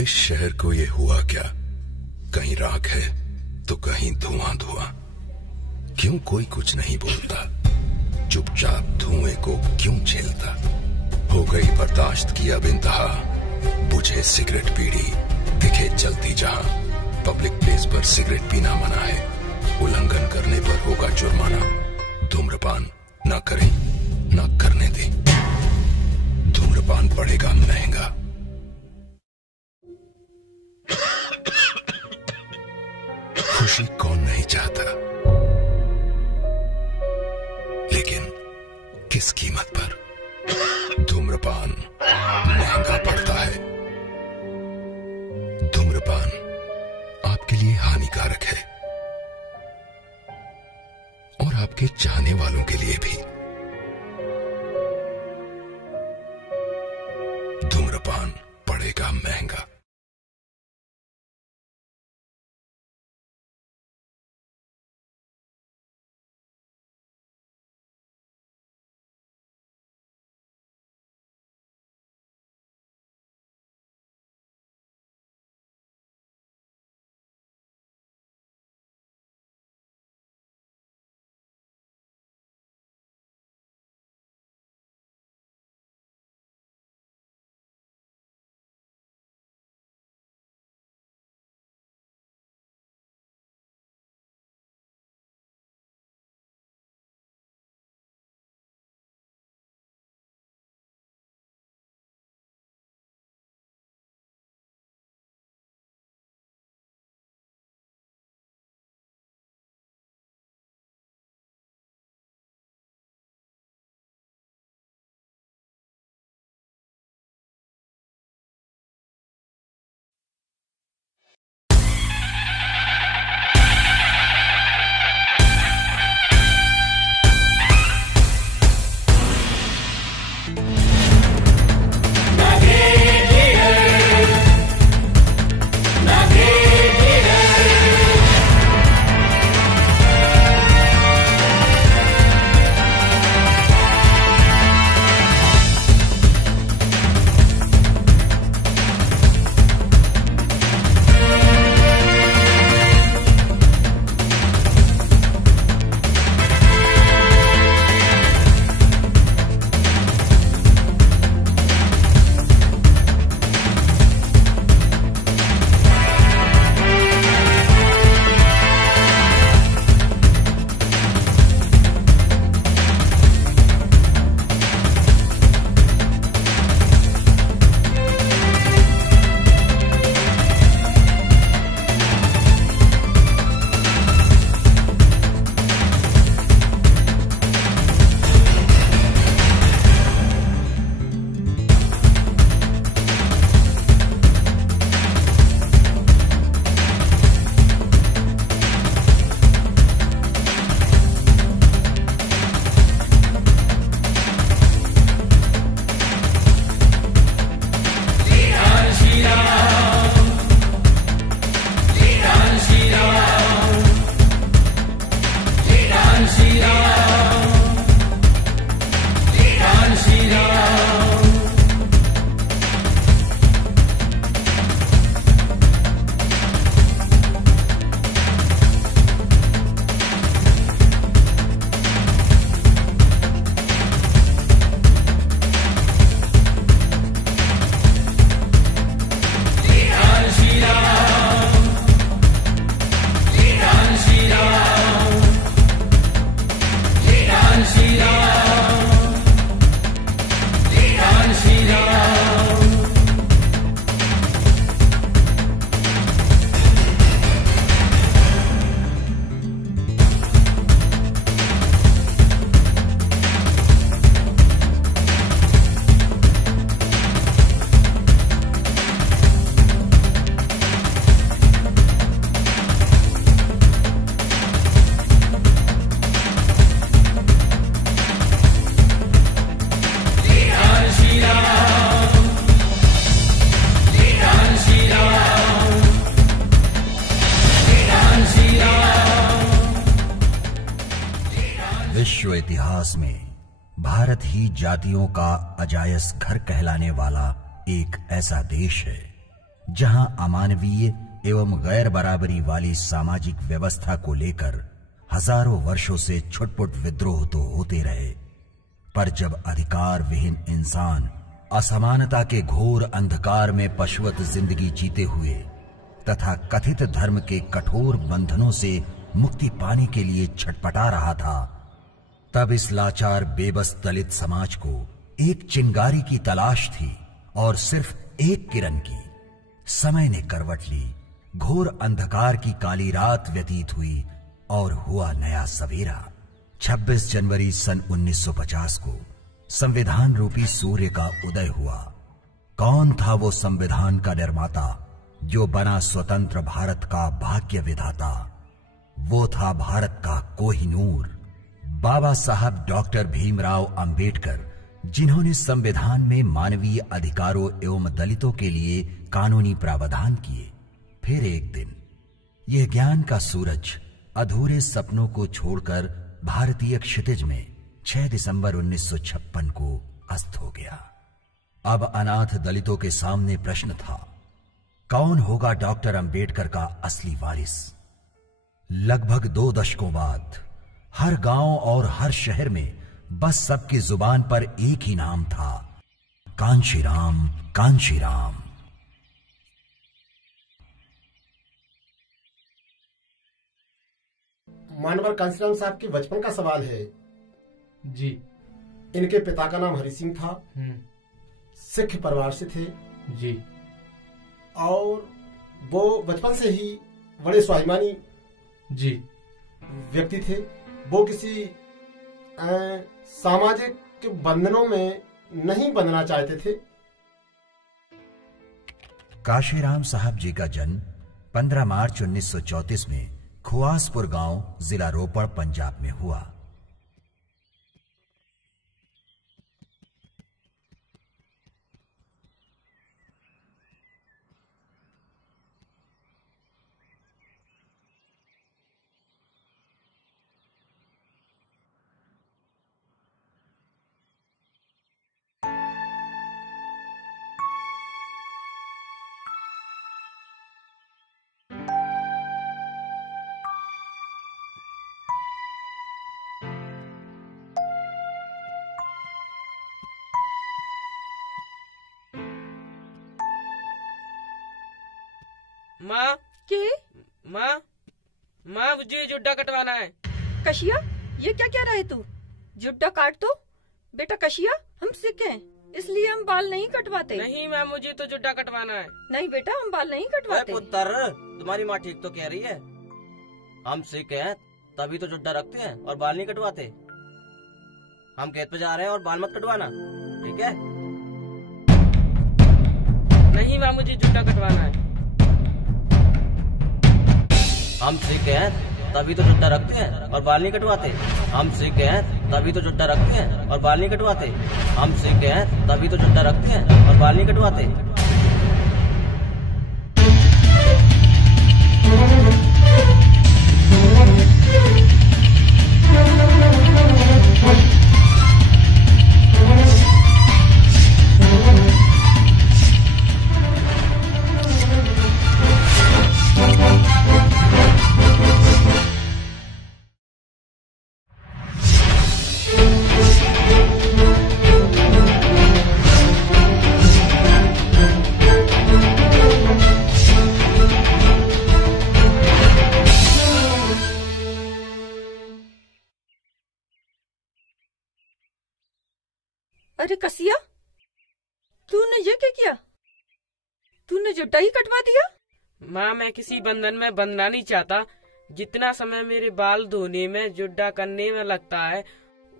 इस शहर को ये हुआ क्या? कहीं राख है तो कहीं धुआं धुआं। क्यों कोई कुछ नहीं बोलता? चुपचाप धुएं को क्यों झेलता? हो गई बर्दाश्त की अब इंतहा। बुझे सिगरेट बीड़ी दिखे जलती जहां। पब्लिक प्लेस पर सिगरेट पीना मना है। उल्लंघन करने पर होगा जुर्माना। धूम्रपान ना करें ना करने दें। धूम्रपान पड़ेगा महंगा। खुशी कौन नहीं चाहता, लेकिन किस कीमत पर? धूम्रपान महंगा पड़ता है। धूम्रपान आपके लिए हानिकारक है और आपके चाहने वालों के लिए भी। धूम्रपान पड़ेगा महंगा। विश्व इतिहास में भारत ही जातियों का अजायस घर कहलाने वाला एक ऐसा देश है जहां अमानवीय एवं गैर बराबरी वाली सामाजिक व्यवस्था को लेकर हजारों वर्षों से छुटपुट विद्रोह तो होते रहे, पर जब अधिकार विहीन इंसान असमानता के घोर अंधकार में पशुवत जिंदगी जीते हुए तथा कथित धर्म के कठोर बंधनों से मुक्ति पाने के लिए छटपटा रहा था, तब इस लाचार बेबस दलित समाज को एक चिंगारी की तलाश थी और सिर्फ एक किरण की। समय ने करवट ली, घोर अंधकार की काली रात व्यतीत हुई और हुआ नया सवेरा। 26 जनवरी सन 1950 को संविधान रूपी सूर्य का उदय हुआ। कौन था वो संविधान का निर्माता जो बना स्वतंत्र भारत का भाग्य विधाता? वो था भारत का कोहिनूर, बाबा साहब डॉक्टर भीमराव अंबेडकर, जिन्होंने संविधान में मानवीय अधिकारों एवं दलितों के लिए कानूनी प्रावधान किए। फिर एक दिन यह ज्ञान का सूरज अधूरे सपनों को छोड़कर भारतीय क्षितिज में 6 दिसंबर 1956 को अस्त हो गया। अब अनाथ दलितों के सामने प्रश्न था, कौन होगा डॉक्टर अंबेडकर का असली वारिस? लगभग 2 दशकों बाद हर गांव और हर शहर में बस सबकी जुबान पर एक ही नाम था, कांशीराम, कांशीराम। मानवर कांशीराम साहब के बचपन का सवाल है जी। इनके पिता का नाम हरि सिंह था, सिख परिवार से थे जी, और वो बचपन से ही बड़े स्वाभिमानी जी व्यक्ति थे। वो किसी सामाजिक बंधनों में नहीं बंधना चाहते थे। काशीराम साहब जी का जन्म 15 मार्च 1934 में खुआसपुर गांव, जिला रोपड़, पंजाब में हुआ। माँ के माँ माँ मुझे जुड्डा कटवाना है। कशिया, ये क्या कह रहा है तू? जुड्डा काट दो बेटा। कशिया, हम सिख हैं इसलिए हम बाल नहीं कटवाते। नहीं माँ, मुझे तो जुड्डा कटवाना है। नहीं बेटा, हम बाल नहीं कटवाते। पुत्र, तुम्हारी माँ ठीक तो कह रही है। हम सिख हैं तभी तो जुड्डा रखते हैं और बाल नहीं कटवाते। हम खेत पे जा रहे हैं और बाल मत कटवाना, ठीक है? नहीं माँ, मुझे जुड्डा कटवाना है। हम सिख हैं तभी तो जुड्डा रखते हैं और बाल नहीं कटवाते। हम सिख हैं तभी तो जुड्डा रखते हैं और बाल नहीं कटवाते। हम सिख हैं तभी तो जुड्डा रखते हैं और बाल नहीं कटवाते। अरे कसिया, तूने ये क्या किया? तूने जुड्डा ही कटवा दिया? माँ, मैं किसी बंधन में बंधना नहीं चाहता। जितना समय मेरे बाल धोने में, जुड्डा करने में लगता है,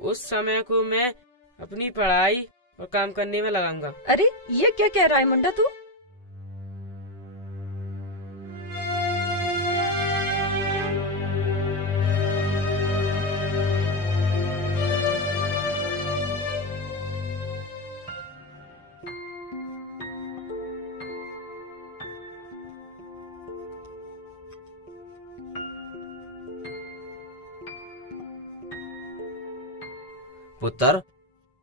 उस समय को मैं अपनी पढ़ाई और काम करने में लगाऊंगा। अरे ये क्या कह रहा है मुंडा तू? पुत्र,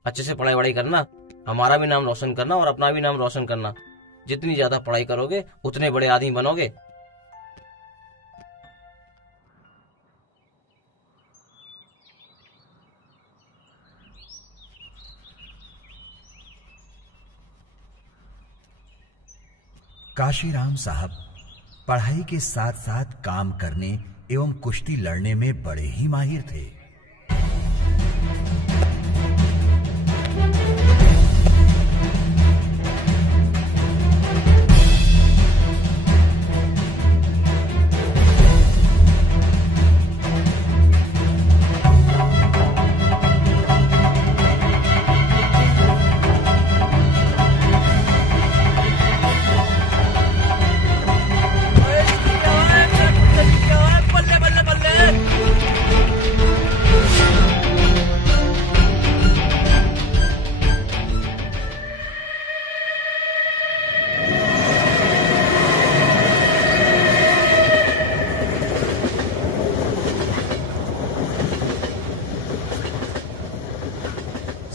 अच्छे से पढ़ाई वढ़ाई करना, हमारा भी नाम रोशन करना और अपना भी नाम रोशन करना। जितनी ज्यादा पढ़ाई करोगे उतने बड़े आदमी बनोगे। काशीराम साहब पढ़ाई के साथ साथ काम करने एवं कुश्ती लड़ने में बड़े ही माहिर थे।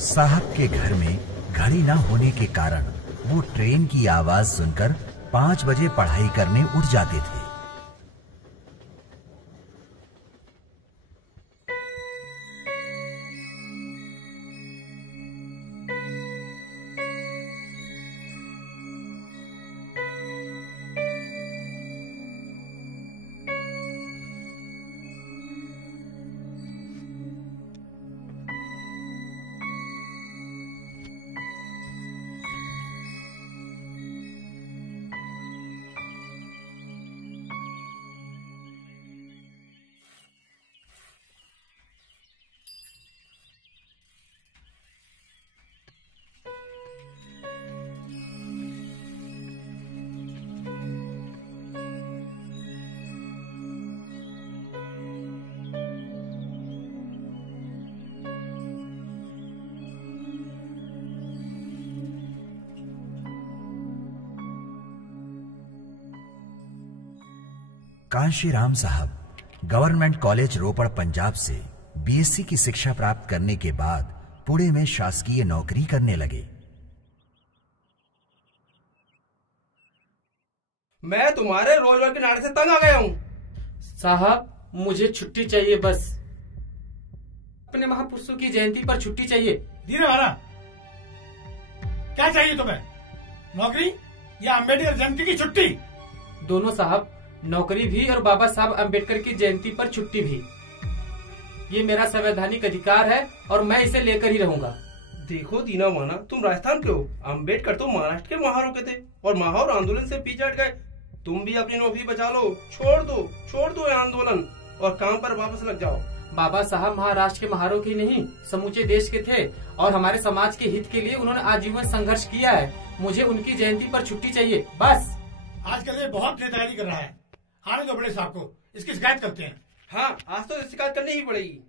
साहब के घर में घड़ी न होने के कारण वो ट्रेन की आवाज सुनकर 5 बजे पढ़ाई करने उठ जाते थे। कांशीराम साहब गवर्नमेंट कॉलेज रोपड़ पंजाब से बीएससी की शिक्षा प्राप्त करने के बाद पुणे में शासकीय नौकरी करने लगे। मैं तुम्हारे रोजगार के नारे से तंग आ गया हूँ। साहब मुझे छुट्टी चाहिए, बस अपने महापुरुषों की जयंती पर छुट्टी चाहिए। धीरे वाला, क्या चाहिए तुम्हें? नौकरी या अम्बेडकर जयंती की छुट्टी? दोनों साहब, नौकरी भी और बाबा साहब अम्बेडकर की जयंती पर छुट्टी भी। ये मेरा संवैधानिक अधिकार है और मैं इसे लेकर ही रहूंगा। देखो दीना माना, तुम राजस्थान के हो, अम्बेडकर तो महाराष्ट्र के महारों के थे और महार आंदोलन से पीछे हट गए। तुम भी अपनी नौकरी बचा लो, छोड़ दो ये आंदोलन और काम पर वापस लग जाओ। बाबा साहब महाराष्ट्र के महारों के नहीं, समूचे देश के थे और हमारे समाज के हित के लिए उन्होंने आजीवन संघर्ष किया है। मुझे उनकी जयंती पर छुट्टी चाहिए, बस। आजकल ये बहुत नेतागिरी कर रहा है। आने दो बड़े साहब को, इसकी शिकायत करते हैं। हाँ, आज तो शिकायत करनी ही पड़ेगी।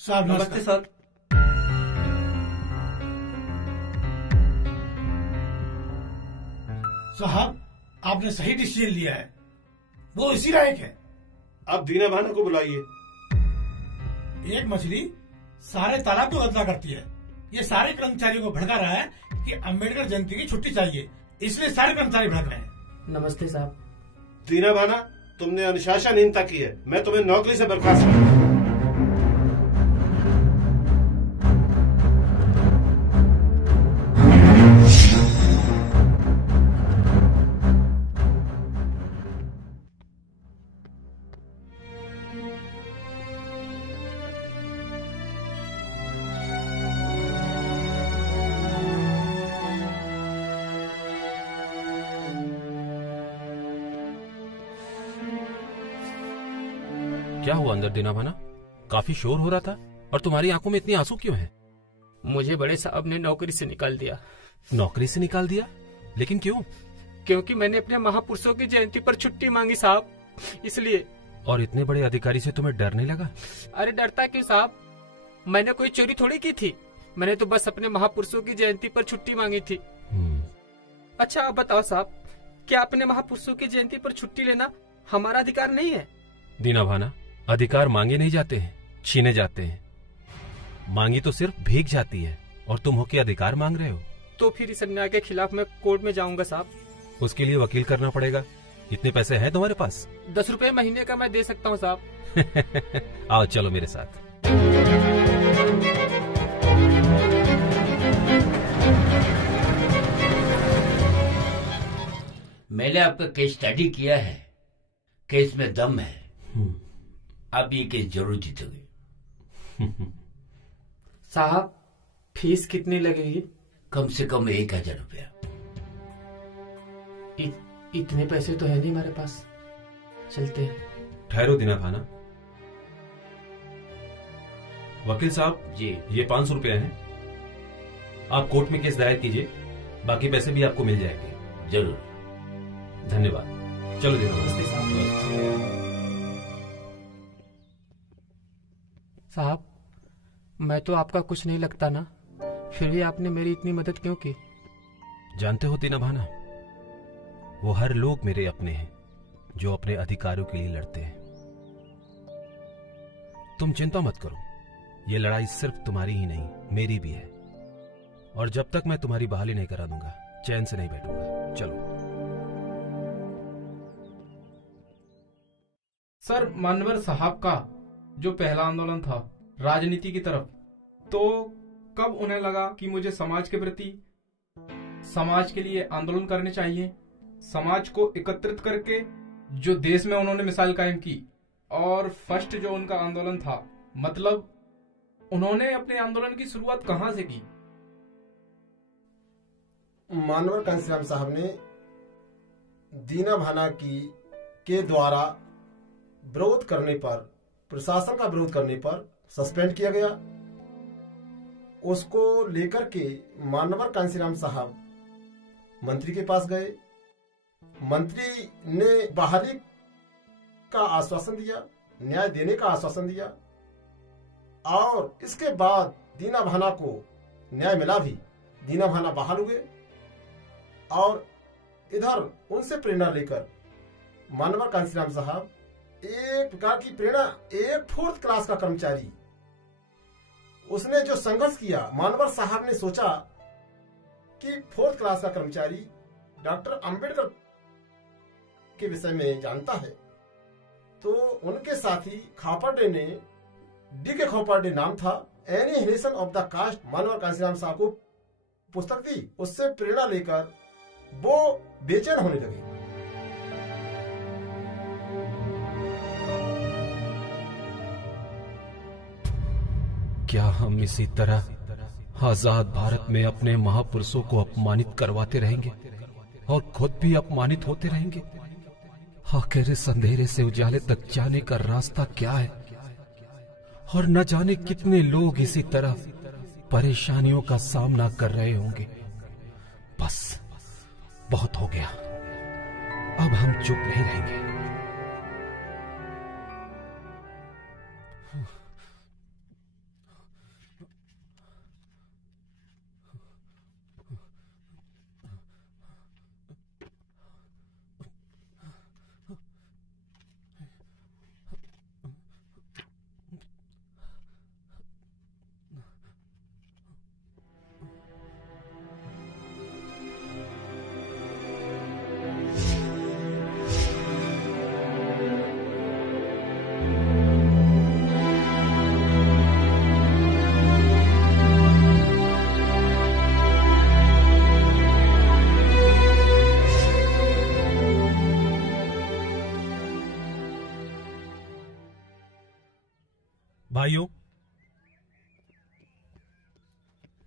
साहब नमस्ते सर। साहब, आपने सही डिसीजन लिया है, वो इसी लायक है। अब दीना भाना को बुलाइए। एक मछली सारे तालाब को गंदा करती है। ये सारे कर्मचारियों को भड़का रहा है कि अम्बेडकर जयंती की छुट्टी चाहिए, इसलिए सारे कर्मचारी भड़क रहे हैं। नमस्ते साहब। दीना भाना, तुमने अनुशासनहीनता की है, मैं तुम्हें नौकरी से बर्खास्त करूँ। क्या हुआ अंदर दीना भाना? काफी शोर हो रहा था और तुम्हारी आंखों में इतनी आंसू क्यों हैं? मुझे बड़े साहब ने नौकरी से निकाल दिया। नौकरी से निकाल दिया? लेकिन क्यों? क्योंकि मैंने अपने महापुरुषों की जयंती पर छुट्टी मांगी साहब, इसलिए। और इतने बड़े अधिकारी से तुम्हें डर नहीं लगा? अरे डरता क्यों साहब, मैंने कोई चोरी थोड़ी की थी, मैंने तो बस अपने महापुरुषों की जयंती पर छुट्टी मांगी थी। अच्छा आप बताओ साहब, क्या अपने महापुरुषों की जयंती पर छुट्टी लेना हमारा अधिकार नहीं है? दीना भाना, अधिकार मांगे नहीं जाते हैं, छीने जाते हैं। मांगी तो सिर्फ भीख जाती है और तुम होके अधिकार मांग रहे हो। तो फिर इस अन्याय के खिलाफ मैं कोर्ट में जाऊंगा साहब। उसके लिए वकील करना पड़ेगा। इतने पैसे हैं तुम्हारे पास? 10 रुपए महीने का मैं दे सकता हूँ साहब। आओ चलो मेरे साथ। मैंने आपका केस स्टडी किया है, केस में दम है। आप ये केस जरूर जीतोगे। साहब फीस कितनी लगेगी? कम से कम 1000 रुपया। इतने पैसे तो है नहीं हमारे पास, चलते हैं। ठहरो दीना भाना। वकील साहब जी, ये 500 रुपया है। आप कोर्ट में केस दायर कीजिए, बाकी पैसे भी आपको मिल जाएंगे। जरूर। धन्यवाद। चलो दीना। साहब मैं तो आपका कुछ नहीं लगता ना, फिर भी आपने मेरी इतनी मदद क्यों की? जानते हो दीना भाना, वो हर लोग मेरे अपने हैं जो अपने अधिकारों के लिए लड़ते हैं। तुम चिंता मत करो, ये लड़ाई सिर्फ तुम्हारी ही नहीं मेरी भी है, और जब तक मैं तुम्हारी बहाली नहीं करा दूंगा चैन से नहीं बैठूंगा। चलो। सर, मानवर साहब का जो पहला आंदोलन था राजनीति की तरफ, तो कब उन्हें लगा कि मुझे समाज के प्रति, समाज के लिए आंदोलन करने चाहिए? समाज को एकत्रित करके जो देश में उन्होंने मिसाल कायम की, और फर्स्ट जो उनका आंदोलन था, मतलब उन्होंने अपने आंदोलन की शुरुआत कहां से की? मानवर कांसीराम साहब ने दीना भाना के द्वारा विरोध करने पर, प्रशासन का विरोध करने पर सस्पेंड किया गया। उसको लेकर के मानवर कांसीराम साहब मंत्री के पास गए। मंत्री ने बहाली का आश्वासन दिया, न्याय देने का आश्वासन दिया, और इसके बाद दीना भाना को न्याय मिला भी। दीना भाना बहाल हुए, और इधर उनसे प्रेरणा लेकर मानवर कांसीराम साहब एक प्रकार की प्रेरणा, एक 4th क्लास का कर्मचारी, उसने जो संघर्ष किया, मानवर साहब ने सोचा कि 4th क्लास का कर्मचारी डॉक्टर अंबेडकर के विषय में जानता है, तो उनके साथी खापर्डे ने, D.K. खापर्डे नाम था, एनिहिलेशन ऑफ द कास्ट, मानवर कांसीराम साहब को पुस्तक दी। उससे प्रेरणा लेकर वो बेचैन होने लगे। क्या हम इसी तरह आजाद भारत में अपने महापुरुषों को अपमानित करवाते रहेंगे और खुद भी अपमानित होते रहेंगे? आखिर इस अंधेरे से उजाले तक जाने का रास्ता क्या है? और न जाने कितने लोग इसी तरह परेशानियों का सामना कर रहे होंगे। बस बहुत हो गया, अब हम चुप नहीं रहेंगे। भाइयों,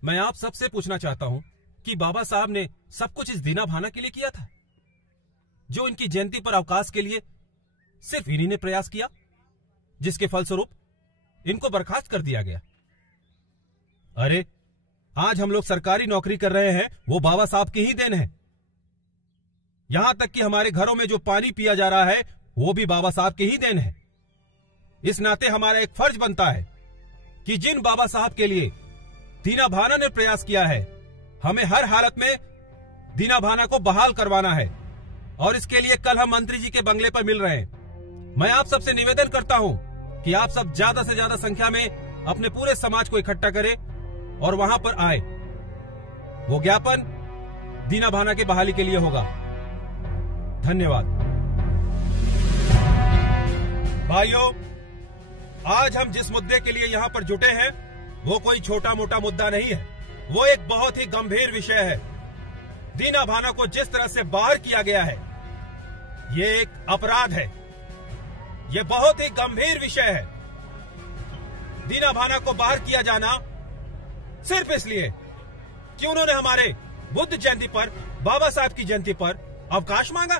मैं आप सबसे पूछना चाहता हूं कि बाबा साहब ने सब कुछ इस दीना भाना के लिए किया था, जो इनकी जयंती पर अवकाश के लिए सिर्फ इन्हीं ने प्रयास किया, जिसके फलस्वरूप इनको बर्खास्त कर दिया गया। अरे आज हम लोग सरकारी नौकरी कर रहे हैं, वो बाबा साहब की ही देन है। यहां तक कि हमारे घरों में जो पानी पिया जा रहा है वो भी बाबा साहब की ही देन है। इस नाते हमारा एक फर्ज बनता है कि जिन बाबा साहब के लिए दीना भाना ने प्रयास किया है, हमें हर हालत में दीना भाना को बहाल करवाना है, और इसके लिए कल हम मंत्री जी के बंगले पर मिल रहे हैं। मैं आप सबसे निवेदन करता हूं कि आप सब ज्यादा से ज्यादा संख्या में अपने पूरे समाज को इकट्ठा करे और वहां पर आए। वो ज्ञापन दीना भाना की बहाली के लिए होगा। धन्यवाद। भाइयों, आज हम जिस मुद्दे के लिए यहाँ पर जुटे हैं वो कोई छोटा मोटा मुद्दा नहीं है, वो एक बहुत ही गंभीर विषय है। दीना भाना को जिस तरह से बाहर किया गया है ये एक अपराध है, ये बहुत ही गंभीर विषय है। दीना भाना को बाहर किया जाना सिर्फ इसलिए कि उन्होंने हमारे बुद्ध जयंती पर, बाबा साहब की जयंती पर अवकाश मांगा।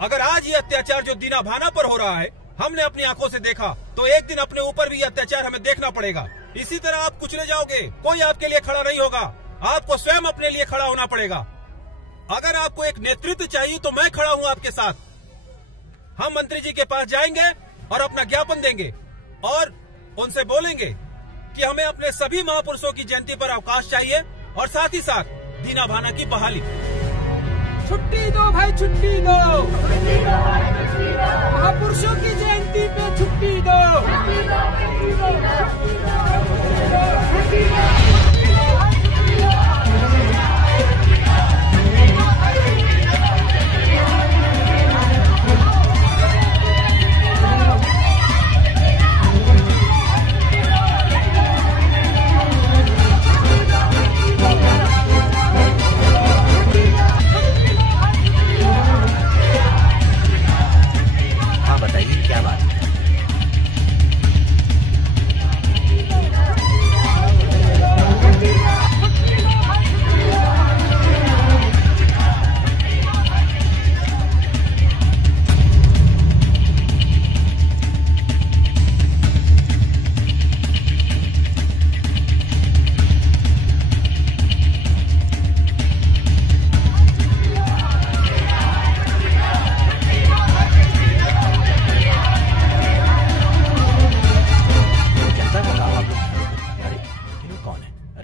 अगर आज ये अत्याचार जो दीना भाना पर हो रहा है हमने अपनी आंखों से देखा, तो एक दिन अपने ऊपर भी ये अत्याचार हमें देखना पड़ेगा। इसी तरह आप कुचले जाओगे, कोई आपके लिए खड़ा नहीं होगा, आपको स्वयं अपने लिए खड़ा होना पड़ेगा। अगर आपको एक नेतृत्व चाहिए तो मैं खड़ा हूं आपके साथ। हम मंत्री जी के पास जाएंगे और अपना ज्ञापन देंगे और उनसे बोलेंगे कि हमें अपने सभी महापुरुषों की जयंती पर अवकाश चाहिए और साथ ही साथ दीना भाना की बहाली। छुट्टी दो भाई, छुट्टी दो। महापुरुषों की जयंती पे छुट्टी दो। बताइए क्या बात है?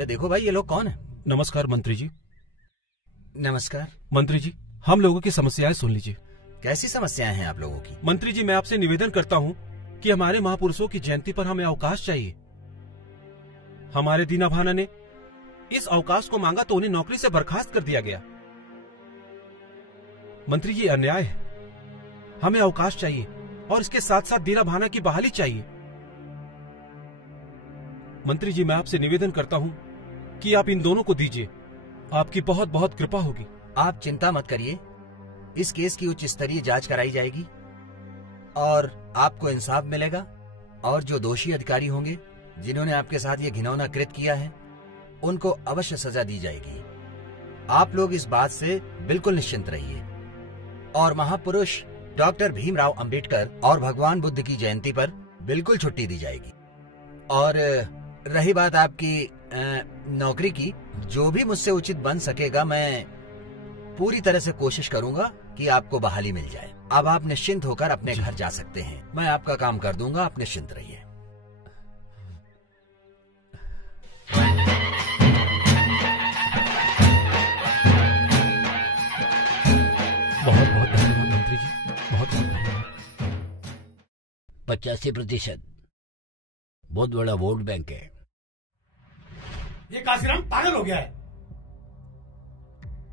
देखो भाई, ये लोग कौन है? नमस्कार मंत्री जी। नमस्कार मंत्री जी, हम लोगों की समस्याएं सुन लीजिए। कैसी समस्याएं हैं आप लोगों की? मंत्री जी, मैं आपसे निवेदन करता हूं कि हमारे महापुरुषों की जयंती पर हमें अवकाश चाहिए। हमारे दीना भाना ने इस अवकाश को मांगा तो उन्हें नौकरी से बर्खास्त कर दिया गया। मंत्री जी, अन्याय है। हमें अवकाश चाहिए और इसके साथ साथ दीना भाना की बहाली चाहिए। मंत्री जी, मैं आपसे निवेदन करता हूं कि आप इन दोनों को दीजिए, आपकी बहुत बहुत कृपा होगी। आप चिंता मत करिए, इस केस की उच्च स्तरीय जांच कराई जाएगी और आपको इंसाफ मिलेगा और जो दोषी अधिकारी होंगे जिन्होंने आपके साथ ये घिनौना कृत्य किया है उनको अवश्य सजा दी जाएगी। आप लोग इस बात से बिल्कुल निश्चिंत रहिए। और महापुरुष डॉक्टर भीमराव अंबेडकर और भगवान बुद्ध की जयंती पर बिल्कुल छुट्टी दी जाएगी। और रही बात आपकी नौकरी की, जो भी मुझसे उचित बन सकेगा मैं पूरी तरह से कोशिश करूंगा कि आपको बहाली मिल जाए। अब आप निश्चिंत होकर अपने घर जा सकते हैं। मैं आपका काम कर दूंगा, आप निश्चिंत रहिए। बहुत बहुत धन्यवाद मंत्री जी, बहुत बहुत धन्यवाद। 85% बहुत बड़ा वोट बैंक है। ये काशीराम पागल हो गया है।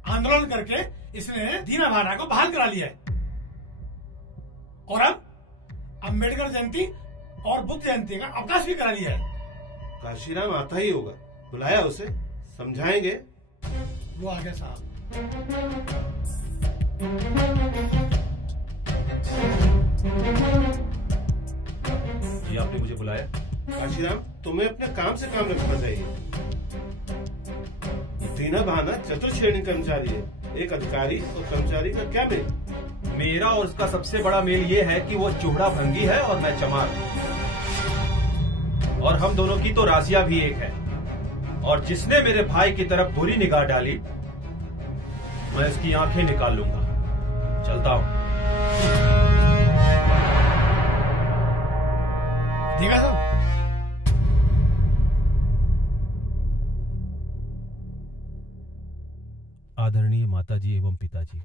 आंदोलन करके इसने दीना भाना को बहाल करा लिया है और अब अंबेडकर जयंती और बुद्ध जयंती का अवकाश भी करा लिया है। काशीराम आता ही होगा, बुलाया उसे, समझाएंगे। वो आ गया साहब। जी, आपने मुझे बुलाया? काशीराम, तुम्हें अपने काम से काम रखना चाहिए। दीना भाना चतुर्थ श्रेणी कर्मचारी है, एक अधिकारी और कर्मचारी का क्या मेल? मेरा और उसका सबसे बड़ा मेल ये है कि वो चूड़ा भंगी है और मैं चमार, और हम दोनों की तो राशिया भी एक है। और जिसने मेरे भाई की तरफ बुरी निगाह डाली मैं उसकी आंखें निकाल लूंगा। चलता हूं। देखा साहब, आदरणीय माताजी एवं पिताजी,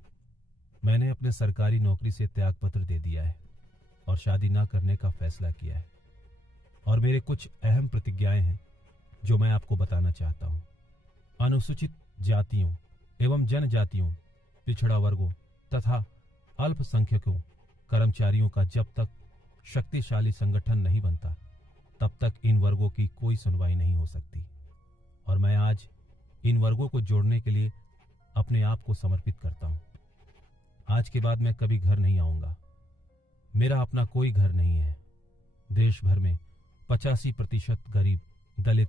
मैंने अपने सरकारी नौकरी से त्याग पत्र दे दिया है और शादी न करने का फैसला किया है। और मेरे कुछ अहम प्रतिज्ञाएं हैं जो मैं आपको बताना चाहता हूं। अनुसूचित जातियों एवं जनजातियों, पिछड़ा वर्गों तथा अल्पसंख्यकों कर्मचारियों का जब तक शक्तिशाली संगठन नहीं बनता तब तक इन वर्गों की कोई सुनवाई नहीं हो सकती। और मैं आज इन वर्गों को जोड़ने के लिए अपने आप को समर्पित करता हूं। आज के बाद मैं कभी घर नहीं आऊंगा। मेरा अपना कोई घर नहीं है। देश भर में 85% गरीब, दलित,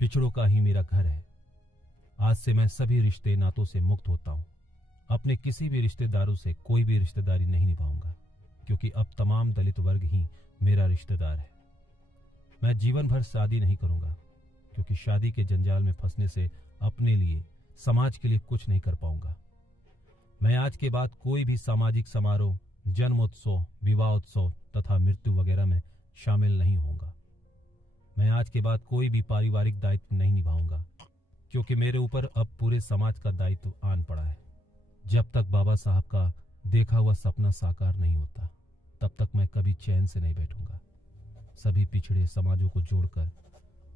पिछड़ों का ही मेरा घर है। आज से मैं सभी रिश्ते नातों से मुक्त होता हूं। अपने किसी भी रिश्तेदारों से कोई भी रिश्तेदारी नहीं निभाऊंगा, क्योंकि अब तमाम दलित वर्ग ही मेरा रिश्तेदार है। मैं जीवन भर शादी नहीं करूंगा, क्योंकि शादी के जंजाल में फंसने से अपने लिए, समाज के लिए कुछ नहीं कर पाऊंगा। मैं आज के बाद कोई भी सामाजिक समारोह, जन्मोत्सव, विवाहोत्सव तथा मृत्यु वगैरह में शामिल नहीं होऊंगा। मैं आज के बाद कोई भी पारिवारिक दायित्व नहीं निभाऊंगा, क्योंकि मेरे ऊपर अब पूरे समाज का दायित्व आन पड़ा है। जब तक बाबा साहब का देखा हुआ सपना साकार नहीं होता, तब तक मैं कभी चैन से नहीं बैठूंगा। सभी पिछड़े समाजों को जोड़कर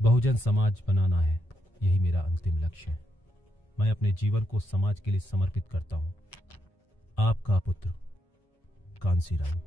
बहुजन समाज बनाना है, यही मेरा अंतिम लक्ष्य है। मैं अपने जीवन को समाज के लिए समर्पित करता हूं। आपका पुत्र कांसीराम।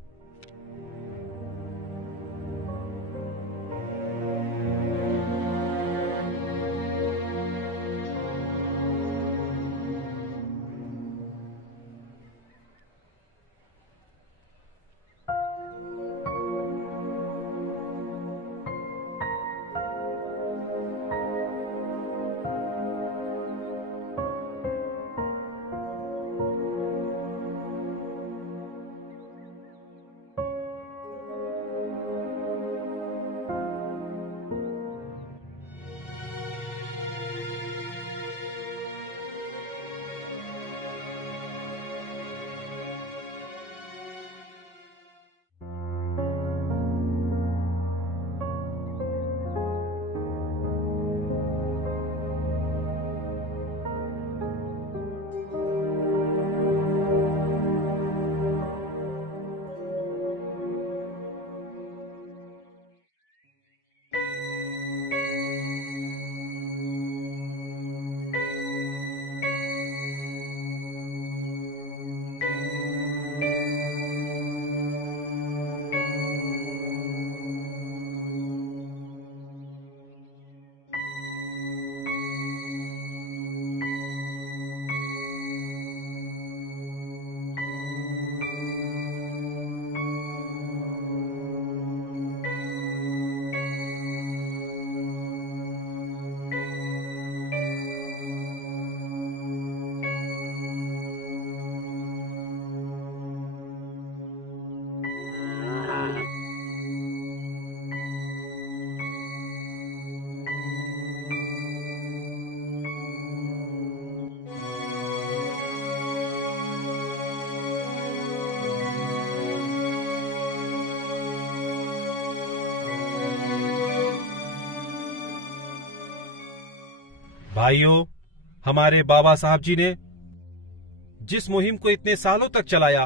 भाइयों, हमारे बाबा साहब जी ने जिस मुहिम को इतने सालों तक चलाया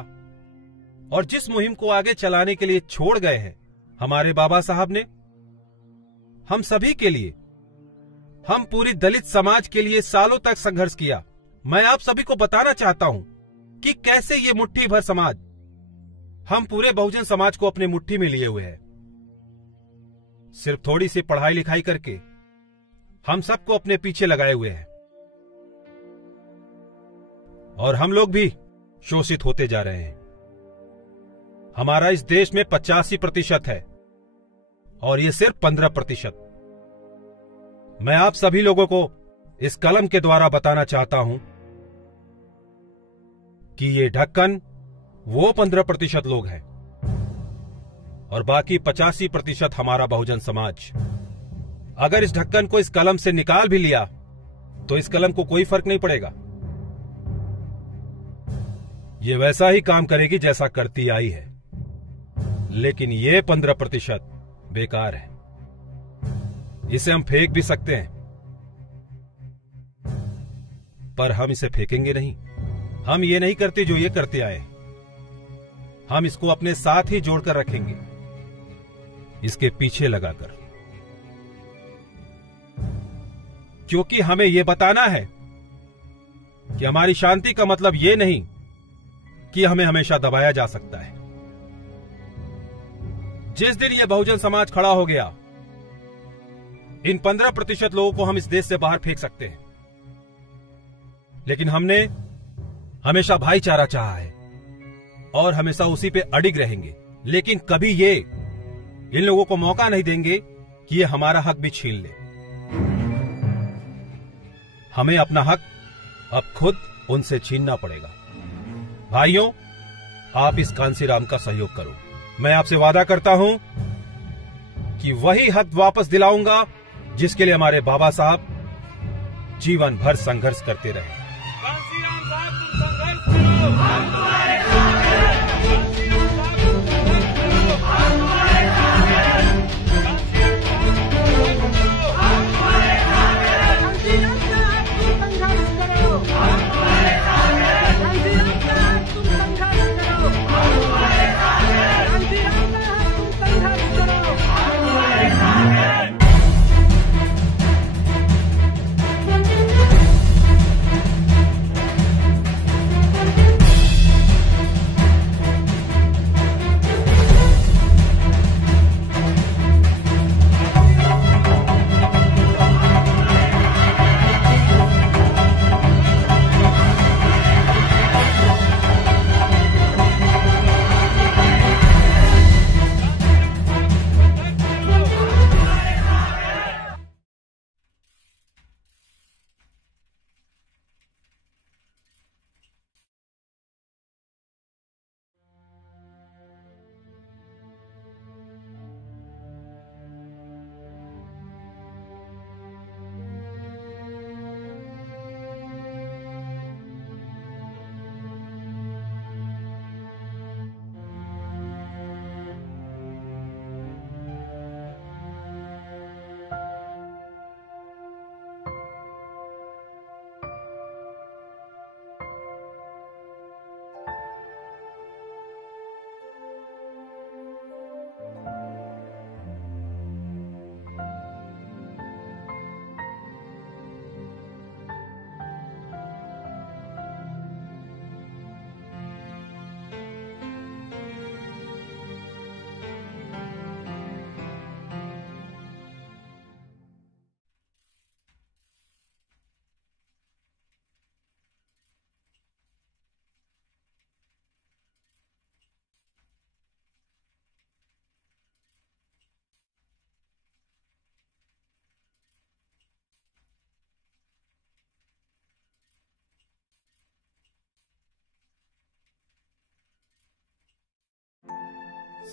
और जिस मुहिम को आगे चलाने के लिए छोड़ गए हैं, हमारे बाबा साहब ने हम सभी के लिए, हम पूरी दलित समाज के लिए सालों तक संघर्ष किया। मैं आप सभी को बताना चाहता हूं कि कैसे ये मुट्ठी भर समाज, हम पूरे बहुजन समाज को अपने मुट्ठी में लिए हुए हैं। सिर्फ थोड़ी सी पढ़ाई लिखाई करके हम सबको अपने पीछे लगाए हुए हैं और हम लोग भी शोषित होते जा रहे हैं। हमारा इस देश में 85% है और ये सिर्फ 15%। मैं आप सभी लोगों को इस कलम के द्वारा बताना चाहता हूं कि ये ढक्कन वो 15% लोग हैं और बाकी 85% हमारा बहुजन समाज। अगर इस ढक्कन को इस कलम से निकाल भी लिया तो इस कलम को कोई फर्क नहीं पड़ेगा। ये वैसा ही काम करेगी जैसा करती आई है, लेकिन ये 15% बेकार है। इसे हम फेंक भी सकते हैं, पर हम इसे फेंकेंगे नहीं। हम ये नहीं करते जो ये करते आए। हम इसको अपने साथ ही जोड़कर रखेंगे, इसके पीछे लगाकर। क्योंकि हमें यह बताना है कि हमारी शांति का मतलब यह नहीं कि हमें हमेशा दबाया जा सकता है। जिस दिन यह बहुजन समाज खड़ा हो गया, इन 15% लोगों को हम इस देश से बाहर फेंक सकते हैं, लेकिन हमने हमेशा भाईचारा चाहा है और हमेशा उसी पे अडिग रहेंगे। लेकिन कभी ये इन लोगों को मौका नहीं देंगे कि ये हमारा हक भी छीन ले। हमें अपना हक अब खुद उनसे छीनना पड़ेगा। भाइयों, आप इस कांसीराम का सहयोग करो। मैं आपसे वादा करता हूं कि वही हक वापस दिलाऊंगा जिसके लिए हमारे बाबा साहब जीवन भर संघर्ष करते रहे। कांसीराम साहब, तुम संघर्ष करो। हम तुम्हारे साथ हैं। कांसीराम साहब, तुम संघर्ष करो। हम तुम्हारे साथ हैं। कांसीराम साहब, तुम संघर्ष करो। हम तुम्हारे साथ हैं। कांसीराम साहब, तुम संघर्ष करो। हम तुम्हारे साथ हैं। कांसीराम साहब, तुम संघर्ष करो। हम तुम्हारे साथ हैं। कांसीराम साहब, तुम संघर्ष करो। हम तुम्हारे साथ हैं।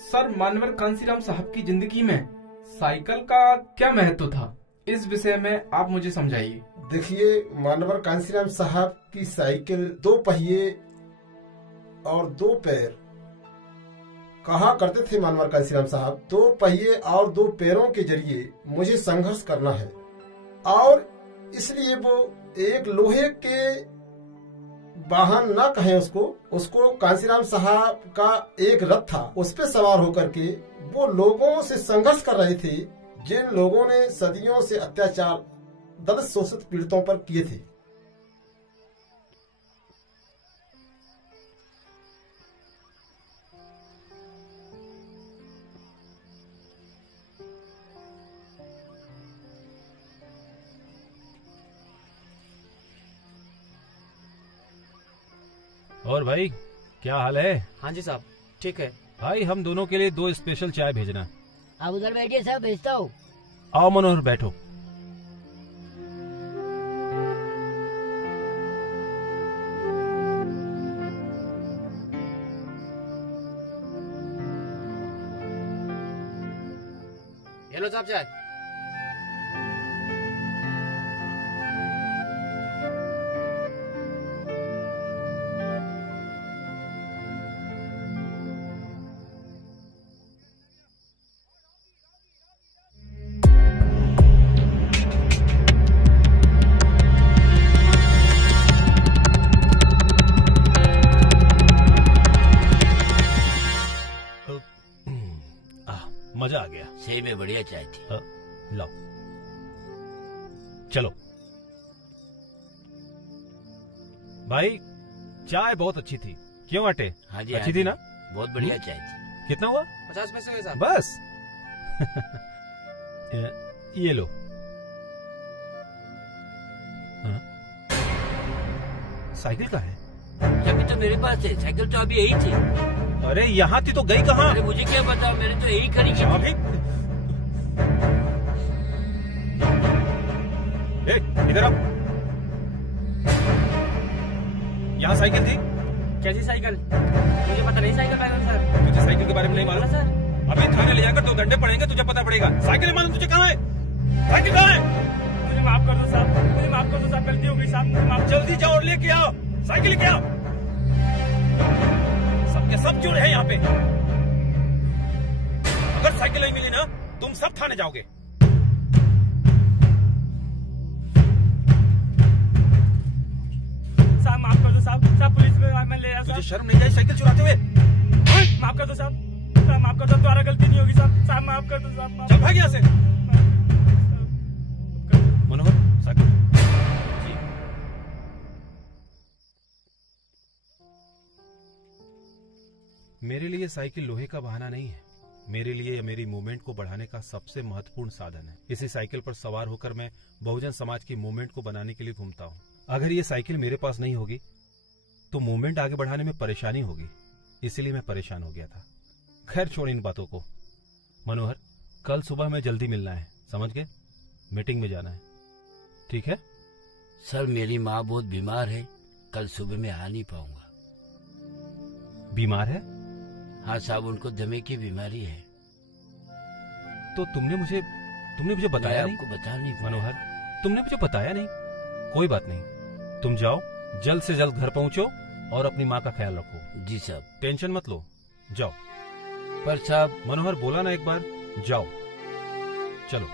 सर, मानवर कांसीराम साहब की जिंदगी में साइकिल का क्या महत्व था, इस विषय में आप मुझे समझाइए। देखिए, मानवर कांसीराम साहब की साइकिल 2 पहिए और 2 पैर कहा करते थे। मानवर कांसीराम साहब 2 पहिए और 2 पैरों के जरिए मुझे संघर्ष करना है, और इसलिए वो एक लोहे के वाहन न कहें उसको कांसीराम साहब का एक रथ था, उस पे सवार होकर के वो लोगों से संघर्ष कर रहे थे जिन लोगों ने सदियों से अत्याचार दलित शोषित पीड़ितों पर किए थे। और भाई, क्या हाल है? हाँ जी साहब, ठीक है। भाई, हम दोनों के लिए 2 स्पेशल चाय भेजना। आप उधर बैठिए साहब, भेजता हूँ। आओ मनोहर, बैठो। ये लो साहब चाय। मजा आ गया। सही में बढ़िया चाय थी। लाओ, चलो। भाई चाय बहुत अच्छी थी, क्यों अटे? हाँ जी, अच्छी हाँ थी जी। ना? बहुत बढ़िया चाय थी। कितना हुआ? 50 पैसे हुए साहब। बस ये लो। हाँ? साइकिल का है? चाबी तो मेरे पास है, साइकिल तो अभी यही थी। अरे यहाँ थी तो गई कहाँ? अरे मुझे क्या पता, मैंने तो यही खड़ी की अभी इधर आओ। यहाँ साइकिल थी? कैसी साइकिल? मुझे पता नहीं साइकिल ड्राइवर सर। तुझे साइकिल के बारे में नहीं मालूम? सर अभी थाने ले जाकर 2 घंटे पड़ेंगे, तुझे पता पड़ेगा। साइकिल मालूम तुझे कहाँ है? साइकिल कहाँ है? मुझे माफ कर दो साहब, मुझे माफ कर दो साहब, गलती हो गई साहब, मुझे माफ। जल्दी जाओ और लेके आओ, साइकिल लेके आओ। सबके सब जुड़े हैं यहाँ पे। अगर साइकिल नहीं मिली ना, तुम सब थाने जाओगे। साहब माफ कर दो साहब, साहब पुलिस में मैं ले आया साहब। तुझे शर्म नहीं आई साइकिल चुराते हुए? माफ कर दो साहब, साहब माफ कर दो, दोबारा गलती नहीं होगी साहब, साहब माफ कर दो साहब। चल भाग यहाँ से। मनोहर साइकिल। मेरे लिए साइकिल लोहे का बहाना नहीं है, मेरे लिए मेरी मूवमेंट को बढ़ाने का सबसे महत्वपूर्ण साधन है। इसी साइकिल पर सवार होकर मैं बहुजन समाज की मूवमेंट को बनाने के लिए घूमता हूँ। अगर ये साइकिल मेरे पास नहीं होगी तो मूवमेंट आगे बढ़ाने में परेशानी होगी, इसलिए मैं परेशान हो गया था। खैर छोड़ इन बातों को। मनोहर, कल सुबह में जल्दी मिलना है, समझ गए? मीटिंग में जाना है, ठीक है? सर मेरी माँ बहुत बीमार है, कल सुबह में आ नहीं पाऊंगा। बीमार है? हाँ साहब, उनको दमे की बीमारी है। तो तुमने मुझे बताया नहीं? आपको बता नहीं मनोहर, तुमने मुझे बताया नहीं। कोई बात नहीं, तुम जाओ, जल्द से जल्द घर पहुंचो और अपनी माँ का ख्याल रखो। जी साहब। टेंशन मत लो, जाओ। पर साहब, मनोहर बोला ना एक बार, जाओ। चलो।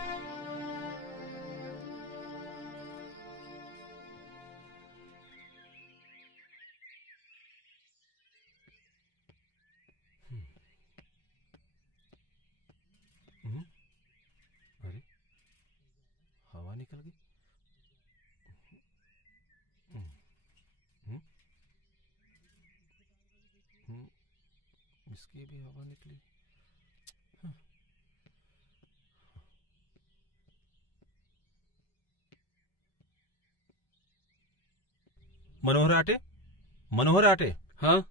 अरे हवा निकल गई। इसकी भी हवा निकली। मनोहर आटे, मनोहर आटे। हाँ?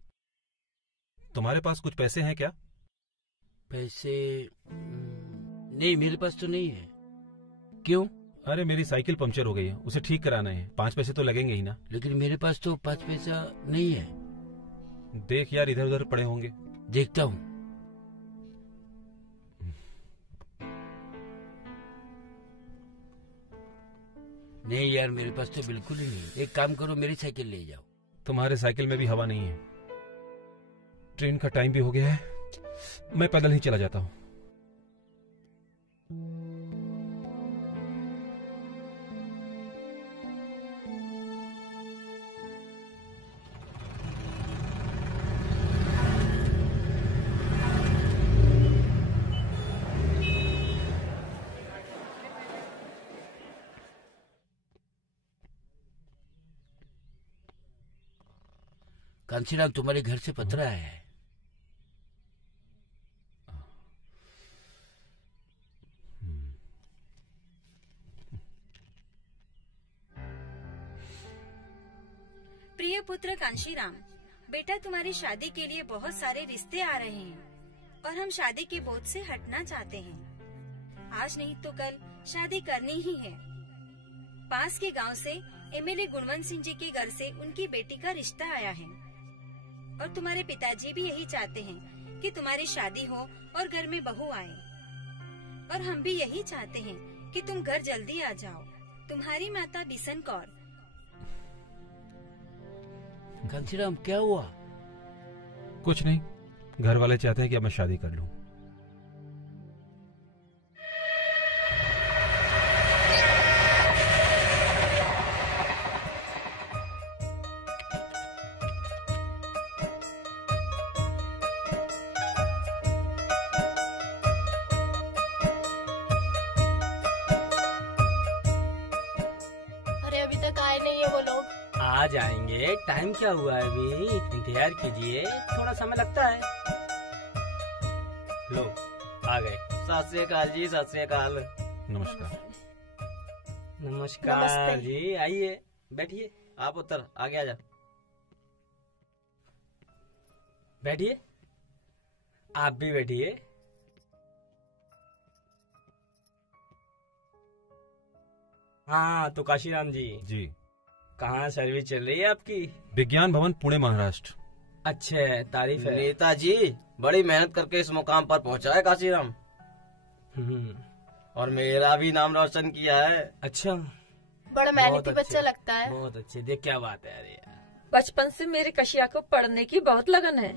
तुम्हारे पास कुछ पैसे हैं क्या? पैसे नहीं, मेरे पास तो नहीं है। क्यों? अरे मेरी साइकिल पंक्चर हो गई है, उसे ठीक कराना है, 5 पैसे तो लगेंगे ही ना। लेकिन मेरे पास तो 5 पैसा नहीं है। देख यार, इधर उधर पड़े होंगे। देखता हूँ। नहीं यार, मेरे पास तो बिल्कुल ही नहीं। एक काम करो, मेरी साइकिल ले जाओ। तुम्हारे साइकिल में भी हवा नहीं है। ट्रेन का टाइम भी हो गया है, मैं पैदल ही चला जाता हूँ। कांशीराम, तुम्हारे घर से पत्र आया है। प्रिय पुत्र कांशीराम, बेटा तुम्हारी शादी के लिए बहुत सारे रिश्ते आ रहे हैं और हम शादी के बोझ से हटना चाहते हैं। आज नहीं तो कल शादी करनी ही है। पास के गांव से एमएलए गुणवंत सिंह जी के घर से उनकी बेटी का रिश्ता आया है और तुम्हारे पिताजी भी यही चाहते हैं कि तुम्हारी शादी हो और घर में बहू आए। और हम भी यही चाहते हैं कि तुम घर जल्दी आ जाओ। तुम्हारी माता बिशन कौर। कांशीराम, क्या हुआ? कुछ नहीं, घर वाले चाहते हैं कि अब मैं शादी कर लूं। जाएंगे, टाइम क्या हुआ है अभी, इंतजार कीजिए, थोड़ा समय लगता है। लो आ गए। सत श्री अकाल जी, सत श्री अकाल। नमस्कार। नमस्कार जी, आइए बैठिए। आप उत्तर आगे आ जा। बैठिए, आप भी बैठिए। हाँ तो काशीराम जी जी, कहाँ सर्विस चल रही है आपकी? विज्ञान भवन पुणे महाराष्ट्र। अच्छे, तारीफ है। नेताजी बड़ी मेहनत करके इस मुकाम पर पहुंचा है काशीराम, और मेरा भी नाम रोशन किया है। अच्छा, बड़ा मेहनती बच्चा लगता है। बहुत अच्छे, देख क्या बात है। अरे यार, बचपन से मेरे कशिया को पढ़ने की बहुत लगन है।